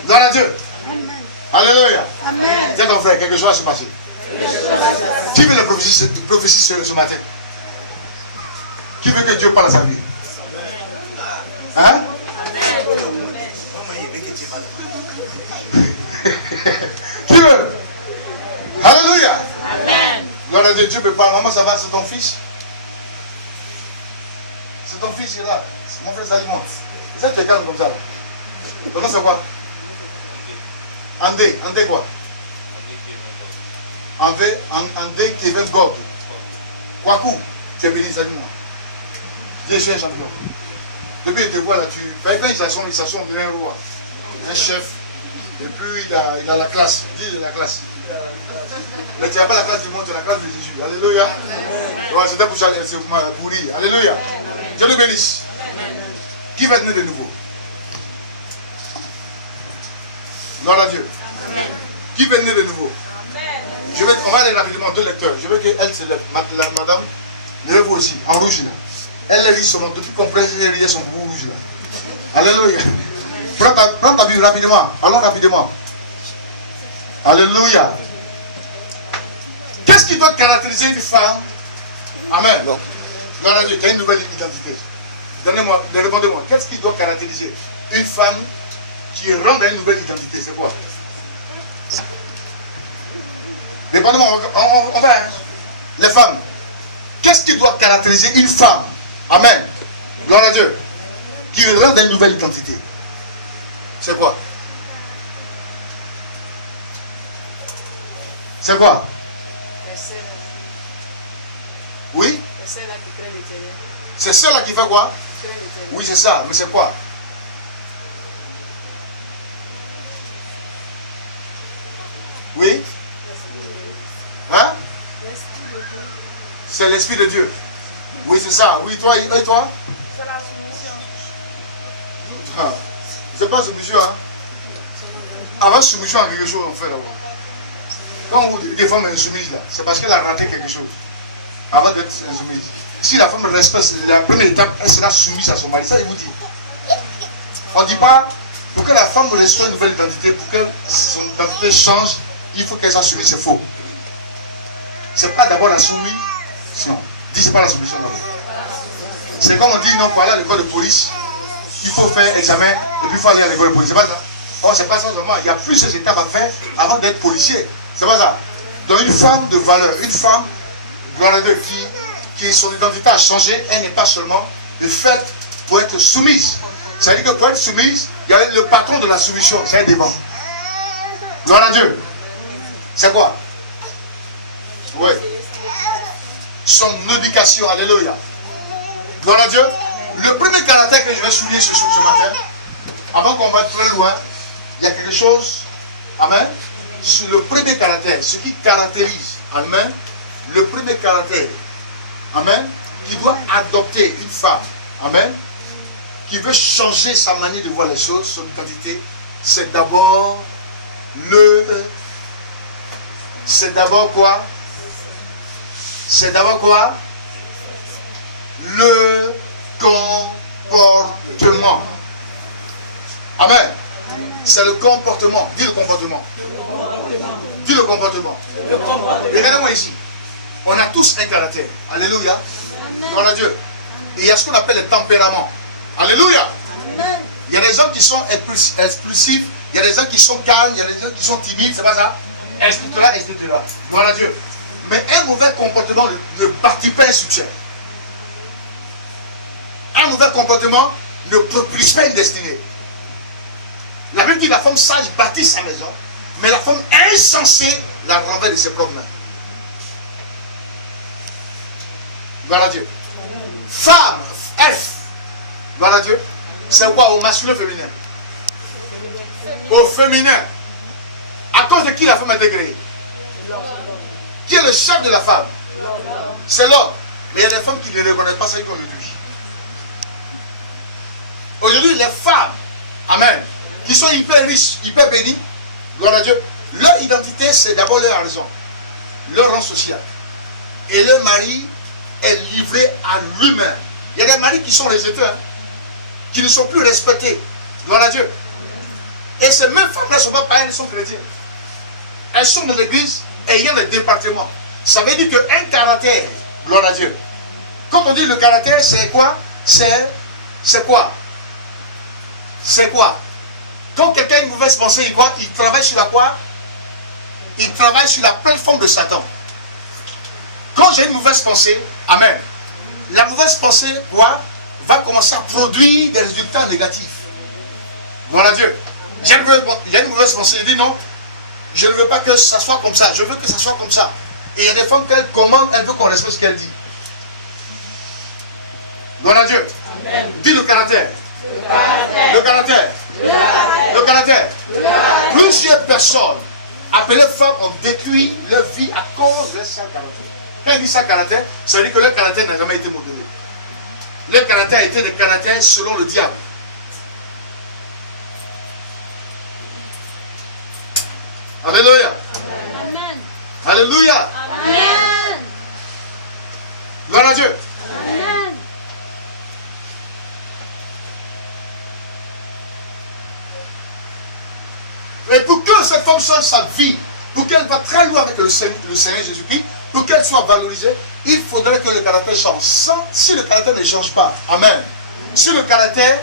Gloire à Dieu. Amen. Alléluia. Amen. Dis à ton frère, quelque chose va se passer. Qui veut le prophétie ce matin? Qui veut que Dieu parle à sa vie? Hein? Qui veut? Alléluia. Amen. Gloire à Dieu, Dieu me parle. Maman, ça va? C'est ton fils? C'est ton fils, il est là. C'est mon frère Salomon. Ça, tu es calme comme ça. Ton nom, c'est quoi? Andé quoi? Andé Kevin God. Kwaku, tu es béni, salut-moi. Je suis un champion. Depuis qu'il te voit là, quand il s'assoit, on devient un roi. Un chef. Et puis il a la classe. Dis la classe. Mais tu n'as pas la classe du monde, tu as la classe de Jésus. Alléluia. Ouais, c'était pour rire. Alléluia. Dieu le bénisse. Qui va venir de nouveau? Gloire à Dieu. Amen. Qui veut venir de nouveau? Amen. On va aller rapidement, deux lecteurs. Je veux qu'elle se lève. Madame, lève-vous aussi, en rouge là. Elle lit son nom. Depuis qu'on presse, elle lit son bout rouge là. Alléluia. Prends ta Bible rapidement. Allons rapidement. Alléluia. Qu'est-ce qui doit caractériser une femme? Amen. Non. Gloire à Dieu, tu as une nouvelle identité. Répondez-moi. Qu'est-ce qui doit caractériser une femme qui rentre dans une nouvelle identité? C'est quoi? Répondez-moi, on va. Les femmes. Qu'est-ce qui doit caractériser une femme? Amen. Gloire à Dieu. Qui rentre dans une nouvelle identité. C'est quoi? C'est quoi? Oui? C'est celle-là qui fait quoi? Oui, c'est ça. Mais c'est quoi? Oui? Hein? C'est l'Esprit de Dieu. Oui, c'est ça. Oui, toi, et toi? C'est la soumission. C'est pas soumission, hein? Avant soumission à quelque chose, on fait là-bas. Quand vous dites des femmes insoumises là, c'est parce qu'elle a raté quelque chose. Avant d'être insoumise. Si la femme respecte la première étape, elle sera soumise à son mari. Ça, je vous dis. On ne dit pas, pour que la femme reçoive une nouvelle identité, pour que son identité change, il faut qu'elle soit soumise. C'est faux. C'est pas d'abord la soumission. Dis, c'est pas la soumission d'abord. C'est comme on dit, non, pour aller à l'école de police, il faut faire examen, et puis il faut aller à l'école de police. C'est pas ça. Oh, c'est pas ça seulement. Il y a plusieurs étapes à faire avant d'être policier. C'est pas ça. Donc une femme de valeur, une femme, gloire à Dieu, que son identité a changé, elle n'est pas seulement le fait pour être soumise. Ça veut dire que pour être soumise, il y a le patron de la soumission, c'est un démon. Gloire à Dieu. C'est quoi? Oui. Son éducation, alléluia. Gloire à Dieu. Le premier caractère que je vais souligner ce matin, avant qu'on va très loin, il y a quelque chose, amen, sur le premier caractère, ce qui caractérise, amen, le premier caractère, amen, qui doit adopter une femme, amen, qui veut changer sa manière de voir les choses, son identité, c'est d'abord quoi? C'est d'abord quoi? Le comportement. Amen. C'est le comportement. Dis le comportement. Dis le comportement. Regardez-moi ici. On a tous un caractère. Alléluia. Gloire à Dieu. Et il y a ce qu'on appelle le tempérament. Alléluia. Il y a des gens qui sont expulsifs. Il y a des gens qui sont calmes. Il y a des gens qui sont timides. C'est pas ça? Etc. Gloire à Dieu. Mais un mauvais comportement ne bâtit pas un succès. Un mauvais comportement ne propulse pas une destinée. La Bible dit que la femme sage bâtit sa maison, mais la femme insensée la renverse de ses propres mains. Gloire à Dieu. Femme, F. Gloire à Dieu. C'est quoi au masculin féminin? Au féminin. À cause de qui la femme a été créée? Qui est le chef de la femme? C'est l'homme. Mais il y a des femmes qui ne reconnaissent pas ça aujourd'hui. Aujourd'hui, les femmes, amen, qui sont hyper riches, hyper bénies, gloire à Dieu, leur identité, c'est d'abord leur argent, leur rang social. Et leur mari est livré à lui-même. Il y a des maris qui sont rejetés, hein, qui ne sont plus respectés. Gloire à Dieu. Et ces mêmes femmes-là ne sont pas païennes, elles sont chrétiennes. Elles sont dans l'église ayant des départements. Ça veut dire qu'un caractère, gloire à Dieu. Quand on dit le caractère, c'est quoi? C'est quoi? C'est quoi? Quand quelqu'un a une mauvaise pensée, il travaille sur la quoi? Il travaille sur la plateforme de Satan. Quand j'ai une mauvaise pensée, amen, la mauvaise pensée quoi, va commencer à produire des résultats négatifs. Gloire à Dieu. Il y a une mauvaise pensée, il dit non, je ne veux pas que ça soit comme ça, je veux que ça soit comme ça. Et il y a des femmes qu'elles commandent, elles veulent qu'on respecte ce qu'elles disent. Gloire à Dieu. Amen. Dis le caractère. Le caractère. Le caractère. Plusieurs personnes appelées femmes ont détruit leur vie à cause de leur sale caractère. Quand il dit sale caractère, ça veut dire que leur caractère n'a jamais été modéré. Leur caractère a été des caractères selon le diable. Alléluia. Amen. Alléluia. Amen. Gloire à Dieu. Amen. Et pour que cette femme change sa vie, pour qu'elle va très loin avec le Seigneur Jésus-Christ, pour qu'elle soit valorisée, il faudrait que le caractère change. Si le caractère ne change pas, amen. Si le caractère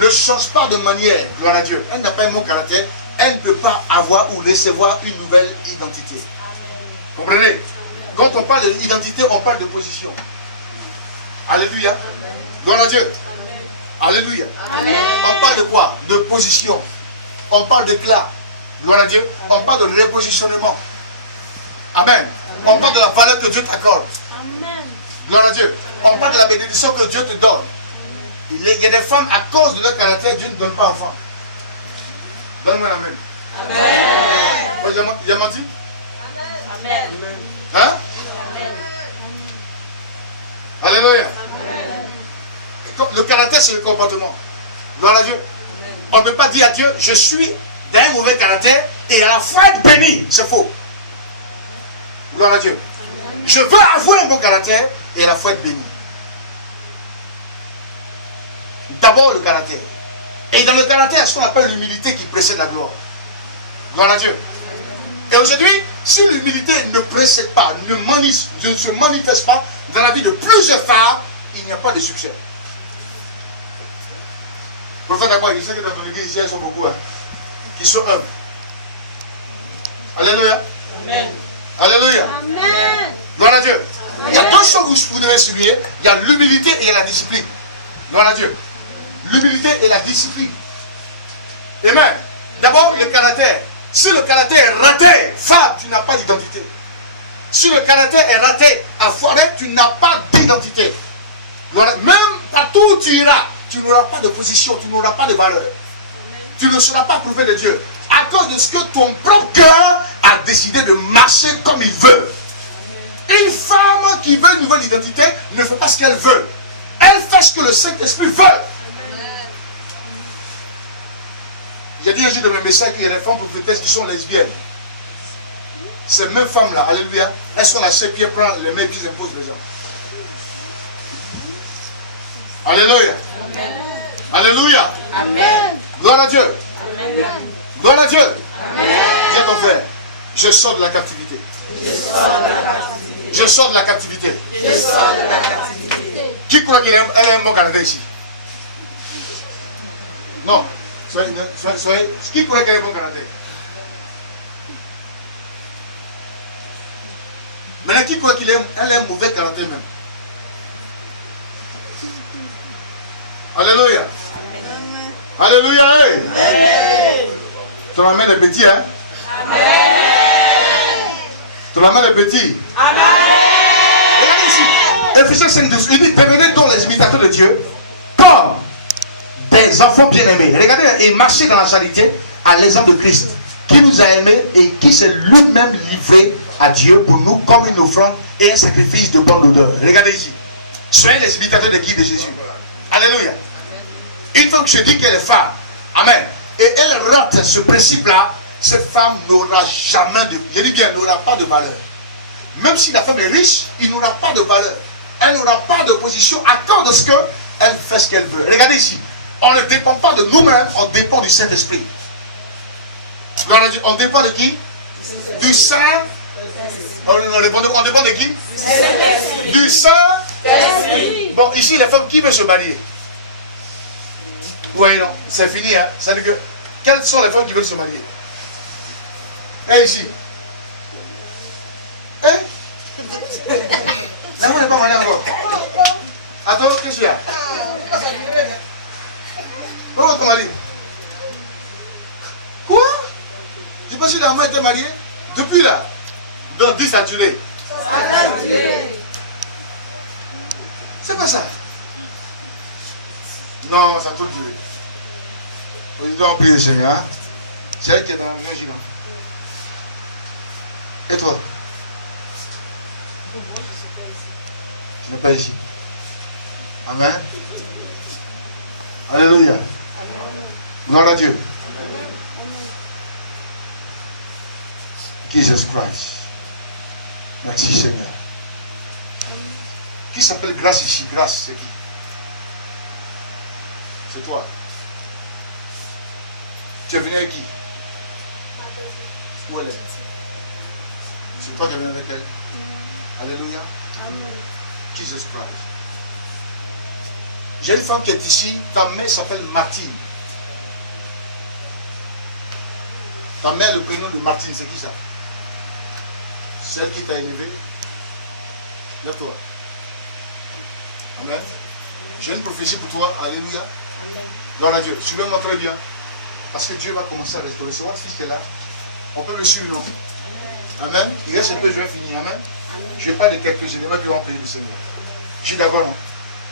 ne change pas de manière, gloire à Dieu, elle n'a pas un bon caractère, elle ne peut pas avoir ou recevoir une nouvelle identité. Comprenez? Quand on parle d'identité, on parle de position. Alléluia. Gloire à Dieu. Alléluia. Amen. On parle de quoi? De position. On parle d'éclat. Gloire à Dieu. On parle de repositionnement. Amen. On parle de la valeur que Dieu t'accorde. Amen. Gloire à Dieu. On parle de la bénédiction que Dieu te donne. Il y a des femmes, à cause de leur caractère, Dieu ne donne pas enfant. Donne-moi l'amen. Amen. Il a menti? Amen. Hein? Alléluia. Le caractère, c'est le comportement. Gloire à Dieu. On ne peut pas dire à Dieu, je suis d'un mauvais caractère et à la fois être béni. C'est faux. Gloire à Dieu. Je veux avoir un bon caractère et à la fois être béni. D'abord le caractère. Et dans le caractère, il y a ce qu'on appelle l'humilité qui précède la gloire. Gloire à Dieu. Et aujourd'hui, si l'humilité ne précède pas, ne se manifeste pas dans la vie de plusieurs femmes, il n'y a pas de succès. Pour faire d'accord, je sais que dans ton église, ici, ils sont beaucoup, hein, qui sont humbles. Alléluia. Amen. Alléluia. Amen. Gloire à Dieu. Il y a deux choses que vous devez souligner. Il y a l'humilité et il y a la discipline. Gloire à Dieu. L'humilité et la discipline. Amen. D'abord, le caractère. Si le caractère est raté, femme, tu n'as pas d'identité. Si le caractère est raté, enfoiré, tu n'as pas d'identité. Même partout où tu iras, tu n'auras pas de position, tu n'auras pas de valeur. Tu ne seras pas prouvé de Dieu. À cause de ce que ton propre cœur a décidé de marcher comme il veut. Une femme qui veut une nouvelle identité ne fait pas ce qu'elle veut. Elle fait ce que le Saint-Esprit veut. J'ai dit un jour de mes messages qu'il y a des femmes prophétesses qui sont lesbiennes. Ces mêmes femmes-là, alléluia, elles sont là, chez Pierre prend les mains qui imposent les gens. Alléluia. Amen. Alléluia. Amen. Gloire à Dieu. Amen. Gloire à Dieu. Amen. Viens ton frère. Je sors de la captivité. Je sors de la captivité. Je sors de la captivité. Qui croit qu'elle a un bon Canada ici? Non. Qui croit qu'elle est bon Canada? Maintenant, qui croit qu'elle a un mauvais caractère même? Alléluia. Amen. Alléluia. Hey. Tu l'amènes les petits, hein? Amen. Tu l'amènes les petits. Amen. Regardez ici. Éphésiens 5:12. Il dit, devenez donc les imitateurs de Dieu comme des enfants bien-aimés. Regardez, et marchez dans la charité à l'exemple de Christ, qui nous a aimés et qui s'est lui-même livré à Dieu pour nous comme une offrande et un sacrifice de bonne odeur. Regardez ici. Soyez les imitateurs de qui? De Jésus. Alléluia. Une femme que je dis qu'elle est femme. Amen. Et elle rate ce principe-là, cette femme n'aura jamais de... Je dis bien, n'aura pas de valeur. Même si la femme est riche, il n'aura pas de valeur. Elle n'aura pas de position à cause de ce qu'elle fait ce qu'elle veut. Regardez ici. On ne dépend pas de nous-mêmes, on dépend du Saint-Esprit. On dépend de qui? Du Saint. On dépend de qui? Du Saint-Esprit. Bon, ici, les femmes qui veulent se marier? Oui, non, c'est fini. Hein. C'est-à-dire que, quelles sont les femmes qui veulent se marier? Et ici. Hein? Là, vous n'êtes pas marié encore. Attends, qu'est-ce qu'il y a? Où est ton mari? Quoi? Je pense que la maman était mariée. Depuis là. Donc 10 a duré. C'est pas ça. Non, ça a trop duré. Nous devons prier le Seigneur. Hein? C'est elle qui est dans la maison. Et toi? Moi, je ne suis pas ici. Tu n'es pas ici. Amen. Alléluia. Gloire à Dieu. Jesus Christ. Merci Seigneur. Qui s'appelle Grâce ici? Grâce, c'est qui? C'est toi. Tu es venu avec qui? Où elle est? C'est toi qui es venu avec elle? Alléluia. Jesus Christ. J'ai une femme qui est ici. Ta mère s'appelle Martine. Ta mère, le prénom de Martine, c'est qui ça? Celle qui t'a élevé. Lève-toi. Amen. J'ai une prophétie pour toi. Alléluia. Gloire à Dieu. Suivez-moi très bien. Parce que Dieu va commencer à restaurer. C'est votre fils qui est là. On peut me suivre, non? Amen. Il reste un peu, je vais finir. Amen. Je n'ai pas de quelques éléments qui vont prier le Seigneur. Je suis d'accord, non?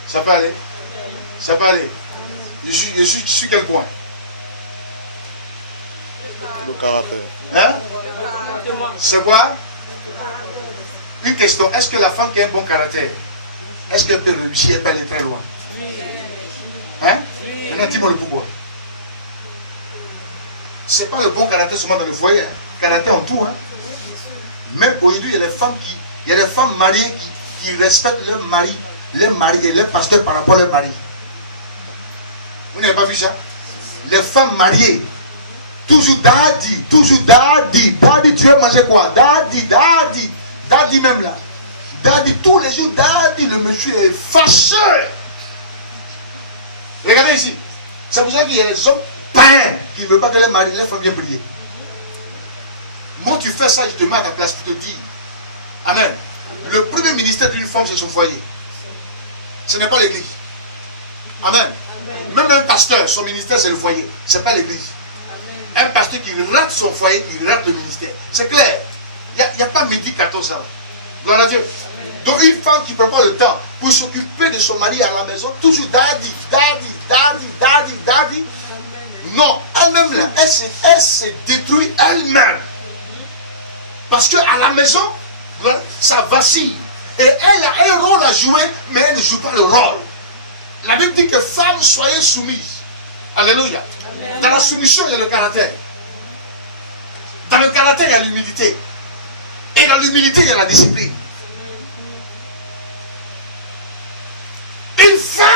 Ça peut aller? Ça peut aller? Je suis quel point? Le caractère. Hein? C'est quoi? Une question. Est-ce que la femme qui a un bon caractère, est-ce qu'elle peut réussir? Elle peut aller très loin? Hein? Maintenant, dis-moi le pourquoi. Ce n'est pas le bon caractère seulement dans le foyer. Hein? Caractère en tout. Hein? Même aujourd'hui, il y a des femmes mariées qui respectent leur mari et leur pasteur par rapport à leur mari. Vous n'avez pas vu ça? Les femmes mariées, toujours daddy, daddy, tu veux manger quoi? Daddy même là. Daddy, tous les jours, daddy, le monsieur est fâché. Regardez ici. C'est pour ça qu'il y a les hommes païens qui ne veulent pas que les femmes viennent prier. Moi, tu fais ça, je te mets à ta place pour te dire. Amen. le premier ministère d'une femme, c'est son foyer. Ce n'est pas l'église. Amen. Même un pasteur, son ministère, c'est le foyer. Ce n'est pas l'église. Un pasteur qui rate son foyer, il rate le ministère. C'est clair. Il n'y a pas midi 14 heures. Gloire à Dieu. Donc une femme qui ne prend pas le temps pour s'occuper de son mari à la maison, toujours daddy, daddy, daddy, daddy, daddy. Non, elle-même là, elle se détruit elle-même. Parce qu'à la maison, ça vacille. Et elle a un rôle à jouer, mais elle ne joue pas le rôle. La Bible dit que femmes, soyez soumises. Alléluia. Amen. Dans la soumission, il y a le caractère. Dans le caractère, il y a l'humilité. Et dans l'humilité, il y a la discipline. Une femme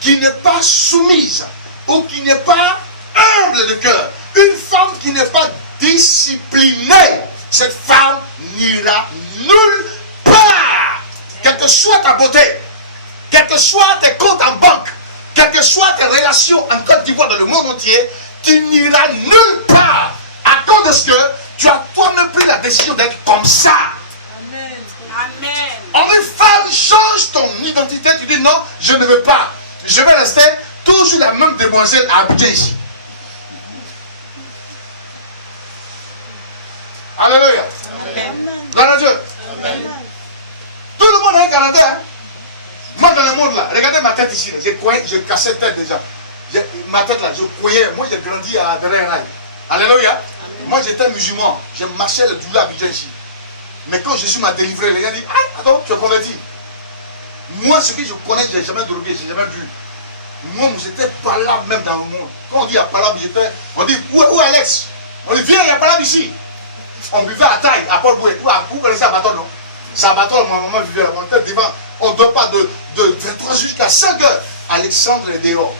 qui n'est pas soumise ou qui n'est pas humble de cœur, une femme qui n'est pas disciplinée, cette femme n'ira nulle part. Quelle que soit ta beauté, quels que soient tes comptes en banque, quelles que soient tes relations en Côte d'Ivoire, dans le monde entier, tu n'iras nulle part à cause de ce que tu as toi-même pris la décision d'être comme ça. Amen. Amen. En une femme, change ton identité, tu dis non, je ne veux pas. Je vais rester toujours la même demoiselle à habiter ici. Alléluia. Gloire à Dieu. Amen. Tout le monde a un caractère. Hein? Moi dans le monde là, regardez ma tête ici. Je cassais tête déjà. Ma tête là, je croyais. Moi j'ai grandi à Derrière-Rail. Alléluia. Amen. Moi j'étais musulman. Je marchais le doula à Abidjan ici. Mais quand Jésus m'a délivré, les gars disent, ah, attends, tu es converti. Moi, ce que je connais, je n'ai jamais drogué, je n'ai jamais bu. Moi, j'étais pas là même dans le monde. Quand on dit il y a pas là, on dit, où est Alex? On dit, viens, il n'y a pas là ici. On buvait à taille, à Port-Boué. Où connaissez à Bâton, non? C'est à Bâton, ma maman vivait là. On était devant. On ne dort pas de 23 jusqu'à 5 heures. Alexandre est dehors.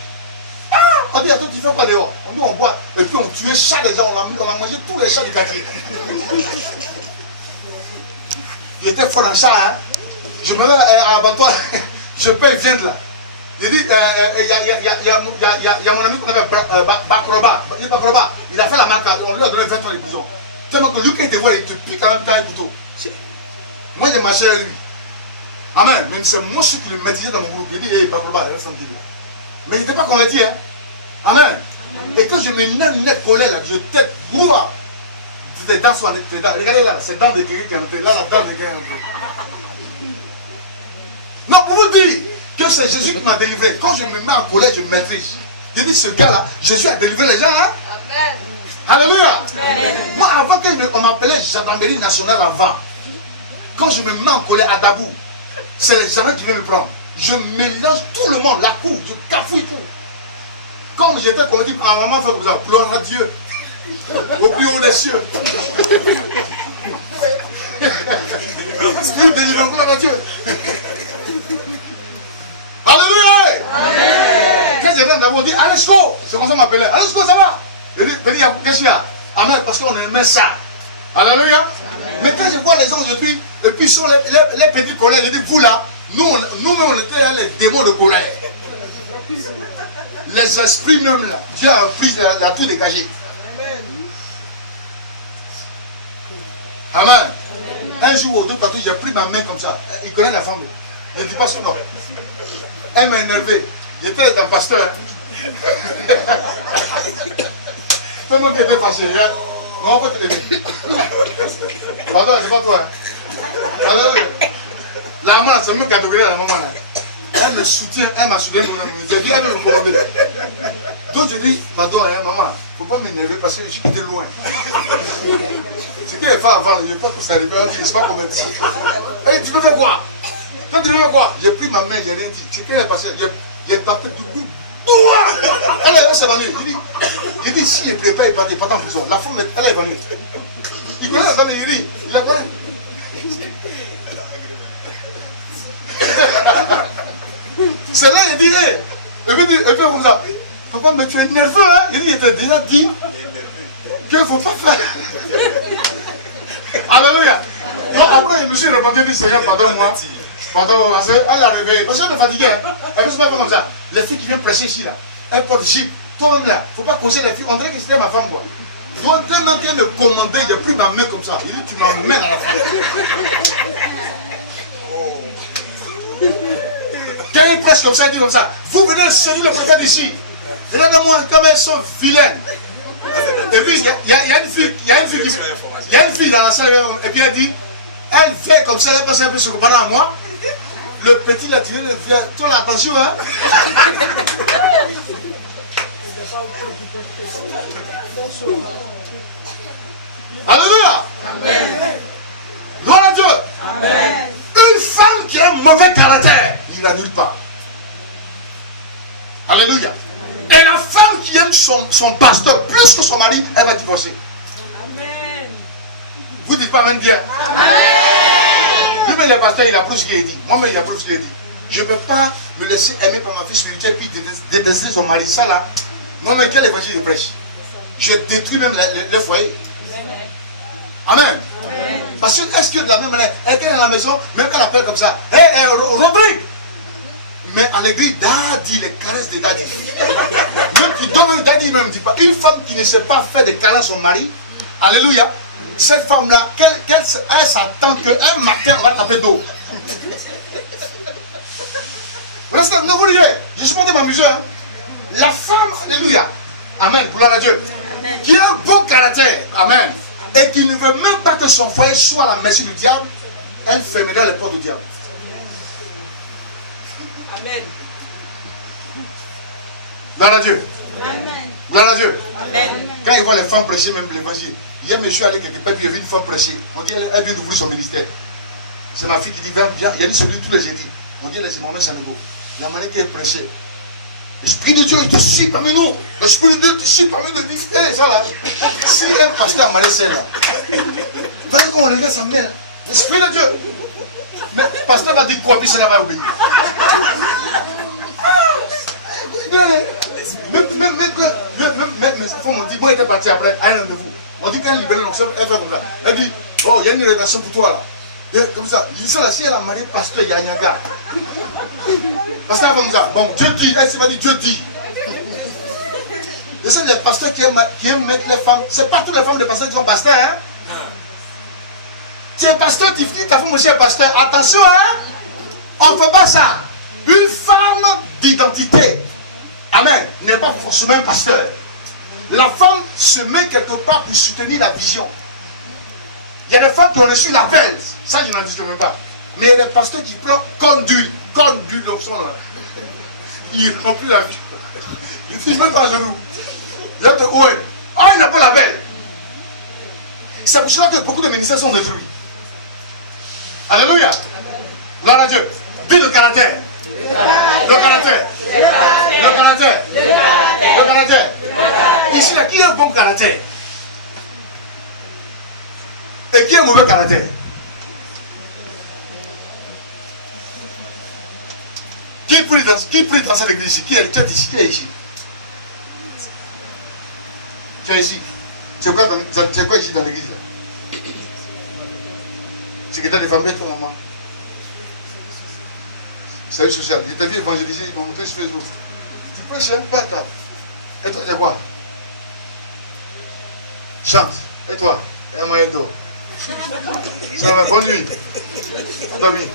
Ah! On dit, attends, tu fais quoi dehors? On dit, on boit. Et puis on tuait chaque des gens. On a mangé tous les chats du quartier. Il était fort en chat, hein. Je me mets à l'abattoir, je paye viande là. Il dit, il y a mon ami qu'on appelle Bakroba. Il dit Bakroba, il a fait la marque, on lui a donné 20 ans de prison. Tellement que lui, quand il te voit, il te pique en même temps un couteau. Moi, j'ai marché avec lui. Amen. Même c'est moi celui qui le maîtrisait dans mon groupe. Il dit, hé, Bakroba, reste tranquille. Mais il n'était pas converti, hein. Amen. Et quand je me net collé là, je tête bourra. Tes dents sont regardez là, c'est dents de quelqu'un qui est entré. Là, la dent de quelqu'un est entré. Non, pour vous dire que c'est Jésus qui m'a délivré. Quand je me mets en colère, je me maîtrise. Je dis, ce gars-là, Jésus a délivré les gens. Hein? Amen. Alléluia. Amen. Moi, avant qu'on m'appelait gendarmerie nationale avant, quand je me mets en colère à Dabou, c'est les gens qui viennent me prendre. Je mélange tout le monde, la cour, je cafouille tout. Comme j'étais converti, à un moment, il faut comme ça, gloire à Dieu. Au plus haut des cieux. Alléluia. Quand j'étais d'abord dit, Alesco, c'est comme ça qu'on m'appelait. Alesco, ça va? Je dis, qu'est-ce qu'il y a? Amen, parce qu'on aimait ça. Alléluia. Mais quand je vois les gens aujourd'hui, et puis sont les petits colères, je dis, vous là, nous-mêmes on était les démons de colère. Les esprits même là, Dieu a pris, il a tout dégagé. Amen. Amen. Un jour ou deux, partout, j'ai pris ma main comme ça. Il connaît la femme. Je ne dis pas son nom. Elle m'a énervé. J'étais un pasteur. C'est moi qui étais fâché. On va te lever. Pardon, c'est pas toi. Hein. Alors, la maman, c'est moi qui a donné la maman. Elle me soutient, elle m'a soutenu. J'ai dit, elle me commander. Donc je dis, pardon, hein, maman, il ne faut pas m'énerver parce que je suis quitté loin. Ce qu'il a fait avant, il n'y a pas que ça arrive, je ne suis pas converti. Et tu peux faire quoi? Toi, tu peux faire quoi? J'ai pris ma main, j'ai rien dit. Ce qu'il est passé, j'ai tapé du coup. Elle s'est évanouie. Il dit, si il ne plaît pas, il part en prison. La femme, elle est évanouie. Il connaît la femme, il rit. Il la connaît. C'est là, il dit, et puis comme ça, papa, mais tu es nerveux, hein? Il dit, il était déjà dit qu'il ne faut pas faire. Alléluia. Donc après, je me suis répondu, il dit, Seigneur, pardonne-moi. Pardon, elle l'a réveillé. Parce qu'elle me fatiguait. Elle ne peut pas faire comme ça. Les filles qui viennent prêcher ici, là, elles portent jeep. Toi-même là, il ne faut pas conseiller les filles. On dirait que c'était ma femme, quoi. Donc, demain qu'elle me commandait, j'ai pris ma main comme ça. Il dit, tu m'emmènes à la fin. Quand il prêche comme ça, il dit comme ça. Vous venez de séduire le prophète ici. Regardez-moi comme elles sont vilaines. Et puis, il y a une fille dans la salle, et puis elle dit, elle fait comme ça, elle passe un peu se comparant à moi. Le petit l'a tiré, tu as attention, hein. Alléluia. Amen. Gloire à Dieu. Amen. Une femme qui a un mauvais caractère, il n'annule pas. Alléluia. Et la femme qui aime son pasteur plus que son mari, elle va divorcer. Amen. Vous dites pas amen bien. Amen. Lui-même, le pasteur, il approuve ce qu'il a dit. Moi-même, il approuve ce qu'il a dit. Je ne peux pas me laisser aimer par ma fille spirituelle puis détester son mari. Ça là, moi-même, quel évangile je prêche? Je détruis même le foyer. Amen. Amen. Parce que est-ce que de la même manière, elle est dans la maison, même quand elle appelle comme ça, hé, Rodrigue. Mais en l'église, daddy, les caresses de daddy. Même qui donne un daddy, même dit pas. Une femme qui ne sait pas faire des câlins à son mari, alléluia, cette femme-là, elle s'attend qu'un matin, on va taper d'eau. Restez, ne vous riez, je suis monté m'amuser. Hein. La femme, alléluia, amen, gloire à Dieu, amen. Qui a un bon caractère, amen, et qui ne veut même pas que son foyer soit à la merci du diable, elle fermera les portes du diable. Amen. Gloire à Dieu. Amen. Gloire à Dieu. Amen. Quand il voit les femmes prêcher, même l'évangile, hier, monsieur allé quelque part, puis il y avait une femme prêcher. On dit, elle vient d'ouvrir son ministère. C'est ma fille qui dit, viens, il y a dit celui tous les jeudis. On dit, c'est mon mère Sanogo. La manière qu'elle prêchait. L'Esprit de Dieu, il te suit parmi nous. L'Esprit de Dieu te suit parmi nous. Il dit, hé, ça là, si un pasteur a malé celle-là, voilà qu'on regarde sa mère. L'Esprit de Dieu. Mais le pasteur va dire quoi, puis cela va obéir. Mais il faut me dire, moi, il était parti après, à un rendez-vous. On dit qu'elle libère donc elle fait comme ça. Elle dit, oh, il y a une rédemption pour toi là. Et comme ça, il dit ça là, si elle a marié pasteur Yanyaga. Pasteur comme ça, bon, Dieu dit, elle s'est dit, Dieu dit. Et c'est les pasteurs qui aiment mettre les femmes, c'est pas toutes les femmes de pasteurs qui sont pasteurs, hein. Tu es pasteur, tu dis ta femme aussi est pasteur. Attention, hein. On ne fait pas ça. Une femme d'identité, amen, n'est pas forcément un pasteur. La femme se met quelque part pour soutenir la vision. Il y a des femmes qui ont reçu l'appel. Ça, je n'en dis même pas. Mais il y a des pasteurs qui prennent comme d'huile l'option là. Il remplit la vie. Il dit, je mets pas à genoux. Il y a de ouais. Oh, il n'a pas l'appel. C'est pour cela que beaucoup de ministères sont détruits. Alléluia. Gloire à Dieu. Dis le caractère. Le caractère. Le caractère. Le caractère. Ici, là, qui a un bon caractère? Et qui a un mauvais caractère? Qui prie dans cette église ici? Qui est ici? Qui est ici? Tu es ici? Tu es quoi ici dans l'église? Secrétaire des familles, ton maman. Salut social. Je t'ai vu évangéliser, ils m'ont montré sur Facebook. Tu prêches un peu à table. Et toi, c'est quoi? Chante. Et toi? Et moi, et toi. Ça va, bonne nuit. Tommy.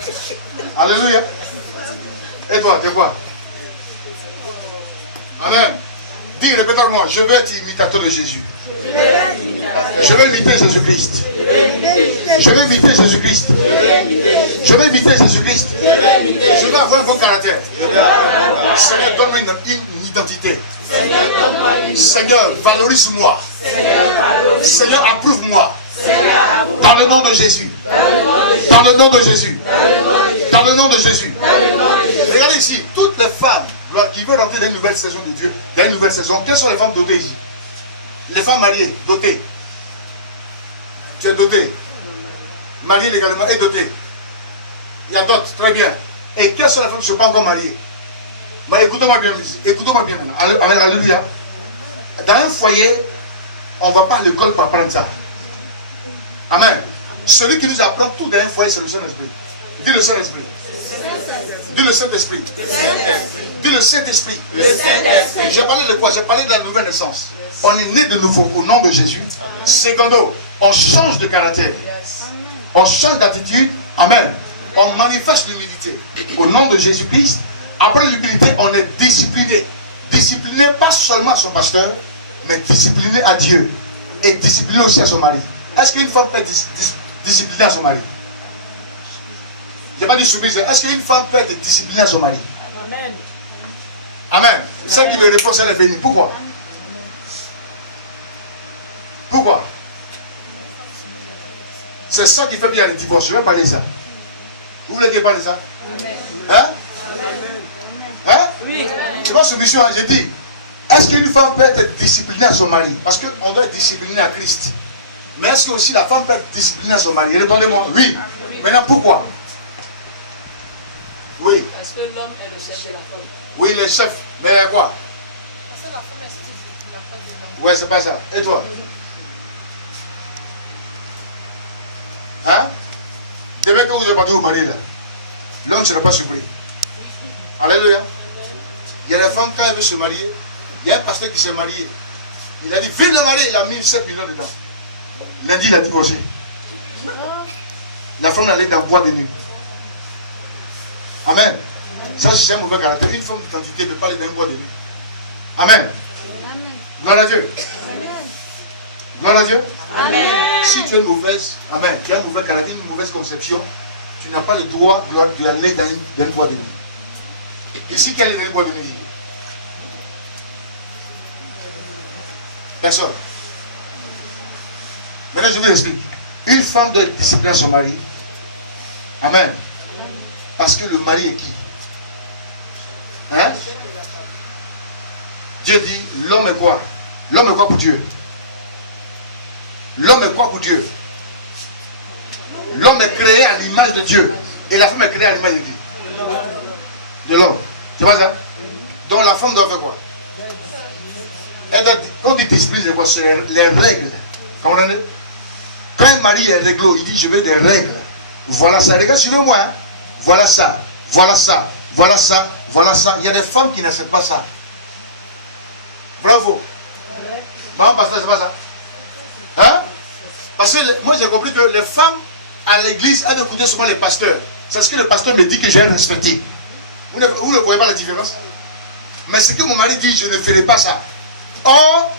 Alléluia. Et toi, t'es quoi? Amen. Dis, répète-moi, je veux être imitateur de Jésus. Je veux imiter Jésus-Christ. Je veux imiter Jésus-Christ. Je veux imiter Jésus-Christ. Je veux avoir un bon caractère. Seigneur, donne-moi une identité. Seigneur, valorise-moi. Seigneur, approuve-moi. Dans le nom de Jésus. Dans le nom de Jésus. Dans le nom de Jésus. Regardez ici, toutes les femmes qui veulent rentrer dans une nouvelle saison de Dieu, il y a une nouvelle saison. Quelles sont les femmes dotées ici? Les femmes mariées, dotées. Tu es doté. Mariée légalement et dotée. Il y a d'autres, très bien. Et quelles sont les femmes qui ne sont pas encore mariées? Mais écoutez-moi bien, écoutez-moi bien maintenant. Alléluia. Dans un foyer, on ne va pas à l'école pour apprendre ça. Amen. Celui qui nous apprend tout dans un foyer, c'est le Saint-Esprit. Dis le Saint-Esprit. Dis le Saint-Esprit. Dis le Saint-Esprit. J'ai parlé de quoi? J'ai parlé de la nouvelle naissance. On est né de nouveau au nom de Jésus. Secondo, on change de caractère. On change d'attitude. Amen. on manifeste l'humilité. Au nom de Jésus-Christ, après l'humilité, on est discipliné. Discipliné pas seulement à son pasteur, mais discipliné à Dieu. Et discipliné aussi à son mari. Est-ce qu'une femme peut être disciplinée à son mari? Je n'ai pas dit soumise. Est-ce qu'une femme peut être disciplinée à son mari? Amen. Amen. Celle qui me répond, elle est bénie. Pourquoi? Pourquoi? C'est ça qui fait bien le divorce. Je vais parler de ça. Vous voulez parler de ça? Hein? Hein? Oui. C'est pas soumission, j'ai dit. Est-ce qu'une femme peut être disciplinée à son mari? Parce qu'on doit être discipliné à Christ. Mais est-ce que aussi la femme peut être disciplinée à son mari? Répondez-moi, oui. Maintenant, pourquoi? Oui. Parce que l'homme est le chef de la femme. Oui, le chef. Mais quoi? Parce que la femme est style, la femme de l'homme. Ouais, c'est pas ça. Et toi? Hein? Dès que vous êtes parti au mari là, l'homme ne sera pas surpris. Alléluia. Il y a des femmes, quand elles veulent se marier, il y a un pasteur qui s'est marié. Il a dit, vive le mari, il a mis 7 millions dedans. Lundi, il a divorcé. La femme allait dans le bois de nuit. Amen. Ça, c'est un mauvais caractère. Une femme d'identité ne peut pas aller dans le bois de nuit. Amen. Gloire à Dieu. Gloire à Dieu. Amen. Si tu es mauvaise, amen, tu as un mauvais caractère, une mauvaise conception, tu n'as pas le droit d'aller dans le bois de nuit. Ici, quel est le bois de nuit? Personne. Maintenant, je vous explique. Une femme doit discipliner son mari. Amen. Parce que le mari est qui? Hein? Dieu dit, l'homme est quoi? L'homme est quoi pour Dieu? L'homme est quoi pour Dieu? L'homme est créé à l'image de Dieu. Et la femme est créée à l'image de qui? De l'homme. Tu vois ça? Donc la femme doit faire quoi? Elle doit, quand on dit discipline, c'est quoi? C'est les règles. Comprenez? Quand un mari est réglo, il dit je veux des règles. Voilà ça. Regarde sur moi. Hein? Voilà ça. Voilà ça. Voilà ça. Voilà ça. Il y a des femmes qui n'acceptent pas ça. Bravo. Maman pasteur, c'est pas ça? Hein? Parce que moi j'ai compris que les femmes à l'église, elles écoutaient seulement les pasteurs. C'est ce que le pasteur me dit que j'ai respecté. Vous ne voyez pas la différence? Mais ce que mon mari dit, je ne ferai pas ça. Or,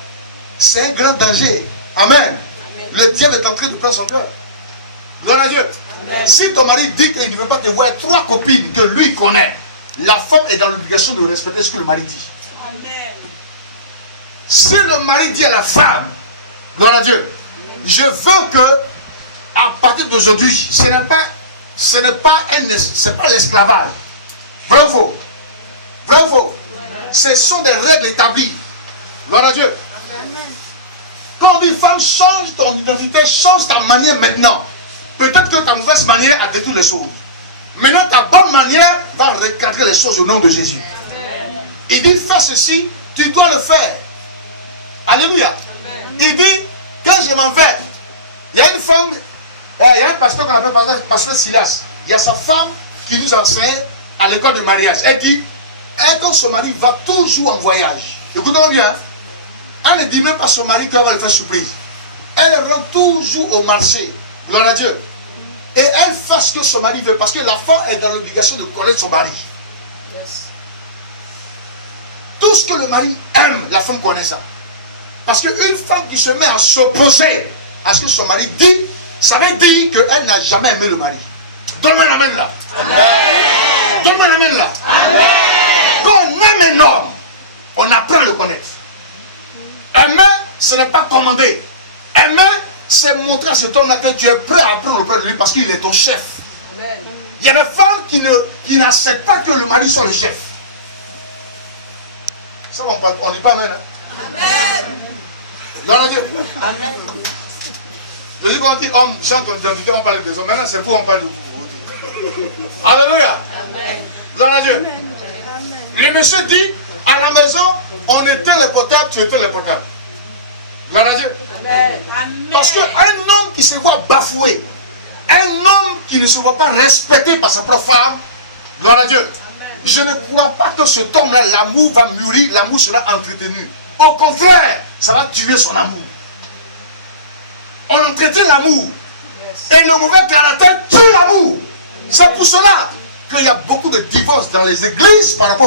c'est un grand danger. Amen. Le diable est en train de prendre son cœur. Gloire à Dieu. Amen. Si ton mari dit qu'il ne veut pas te voir 3 copines que lui connaît, la femme est dans l'obligation de respecter ce que le mari dit. Amen. Si le mari dit à la femme, gloire à Dieu, je veux que, à partir d'aujourd'hui, ce n'est pas l'esclavage. Vrai ou faux? Vrai ou faux? Ce sont des règles établies. Gloire à Dieu. Quand on dit femme, change ton identité, change ta manière maintenant. Peut-être que ta mauvaise manière a détruit les choses. Maintenant, ta bonne manière va recadrer les choses au nom de Jésus. Il dit, fais ceci, tu dois le faire. Alléluia. Il dit, quand je m'en vais, il y a une femme, il y a un pasteur qu'on appelle pasteur Silas. Il y a sa femme qui nous enseigne à l'école de mariage. Elle dit, quand son mari va toujours en voyage, écoutez-moi bien, elle ne dit même pas à son mari qu'elle va le faire surprise. Elle rentre toujours au marché. Gloire à Dieu. Et elle fait ce que son mari veut. Parce que la femme est dans l'obligation de connaître son mari. Yes. Tout ce que le mari aime, la femme connaît ça. Parce qu'une femme qui se met à s'opposer à ce que son mari dit, ça veut dire qu'elle n'a jamais aimé le mari. Donne-moi un amen là. Amen. Donne-moi un amen là. Amen. Quand on aime un homme, on apprend à le connaître. Aimer, ce n'est pas commander. Aimer, c'est montrer à cet homme-là que tu es prêt à apprendre auprès de lui parce qu'il est ton chef. Amen. Il y a des femmes qui n'acceptent pas que le mari soit le chef. Ça, on dit pas amen. Hein? Amen. Gloire à Dieu. Amen. Je dis qu'on dit homme, chante ton identité, on parle des hommes. Maintenant, c'est pour on parle de vous. Alléluia. Amen. Gloire à Dieu. Amen. Le monsieur dit, à la maison, on éteint les potables, tu éteins les potables. Gloire à Dieu. Amen. Parce qu'un homme qui se voit bafoué, un homme qui ne se voit pas respecté par sa propre femme, gloire à Dieu. Amen. Je ne crois pas que cet homme-là, l'amour va mûrir, l'amour sera entretenu. Au contraire, ça va tuer son amour. On entretient l'amour. Yes. Et le mauvais caractère tue l'amour. C'est pour cela qu'il y a beaucoup de divorces dans les églises par rapport au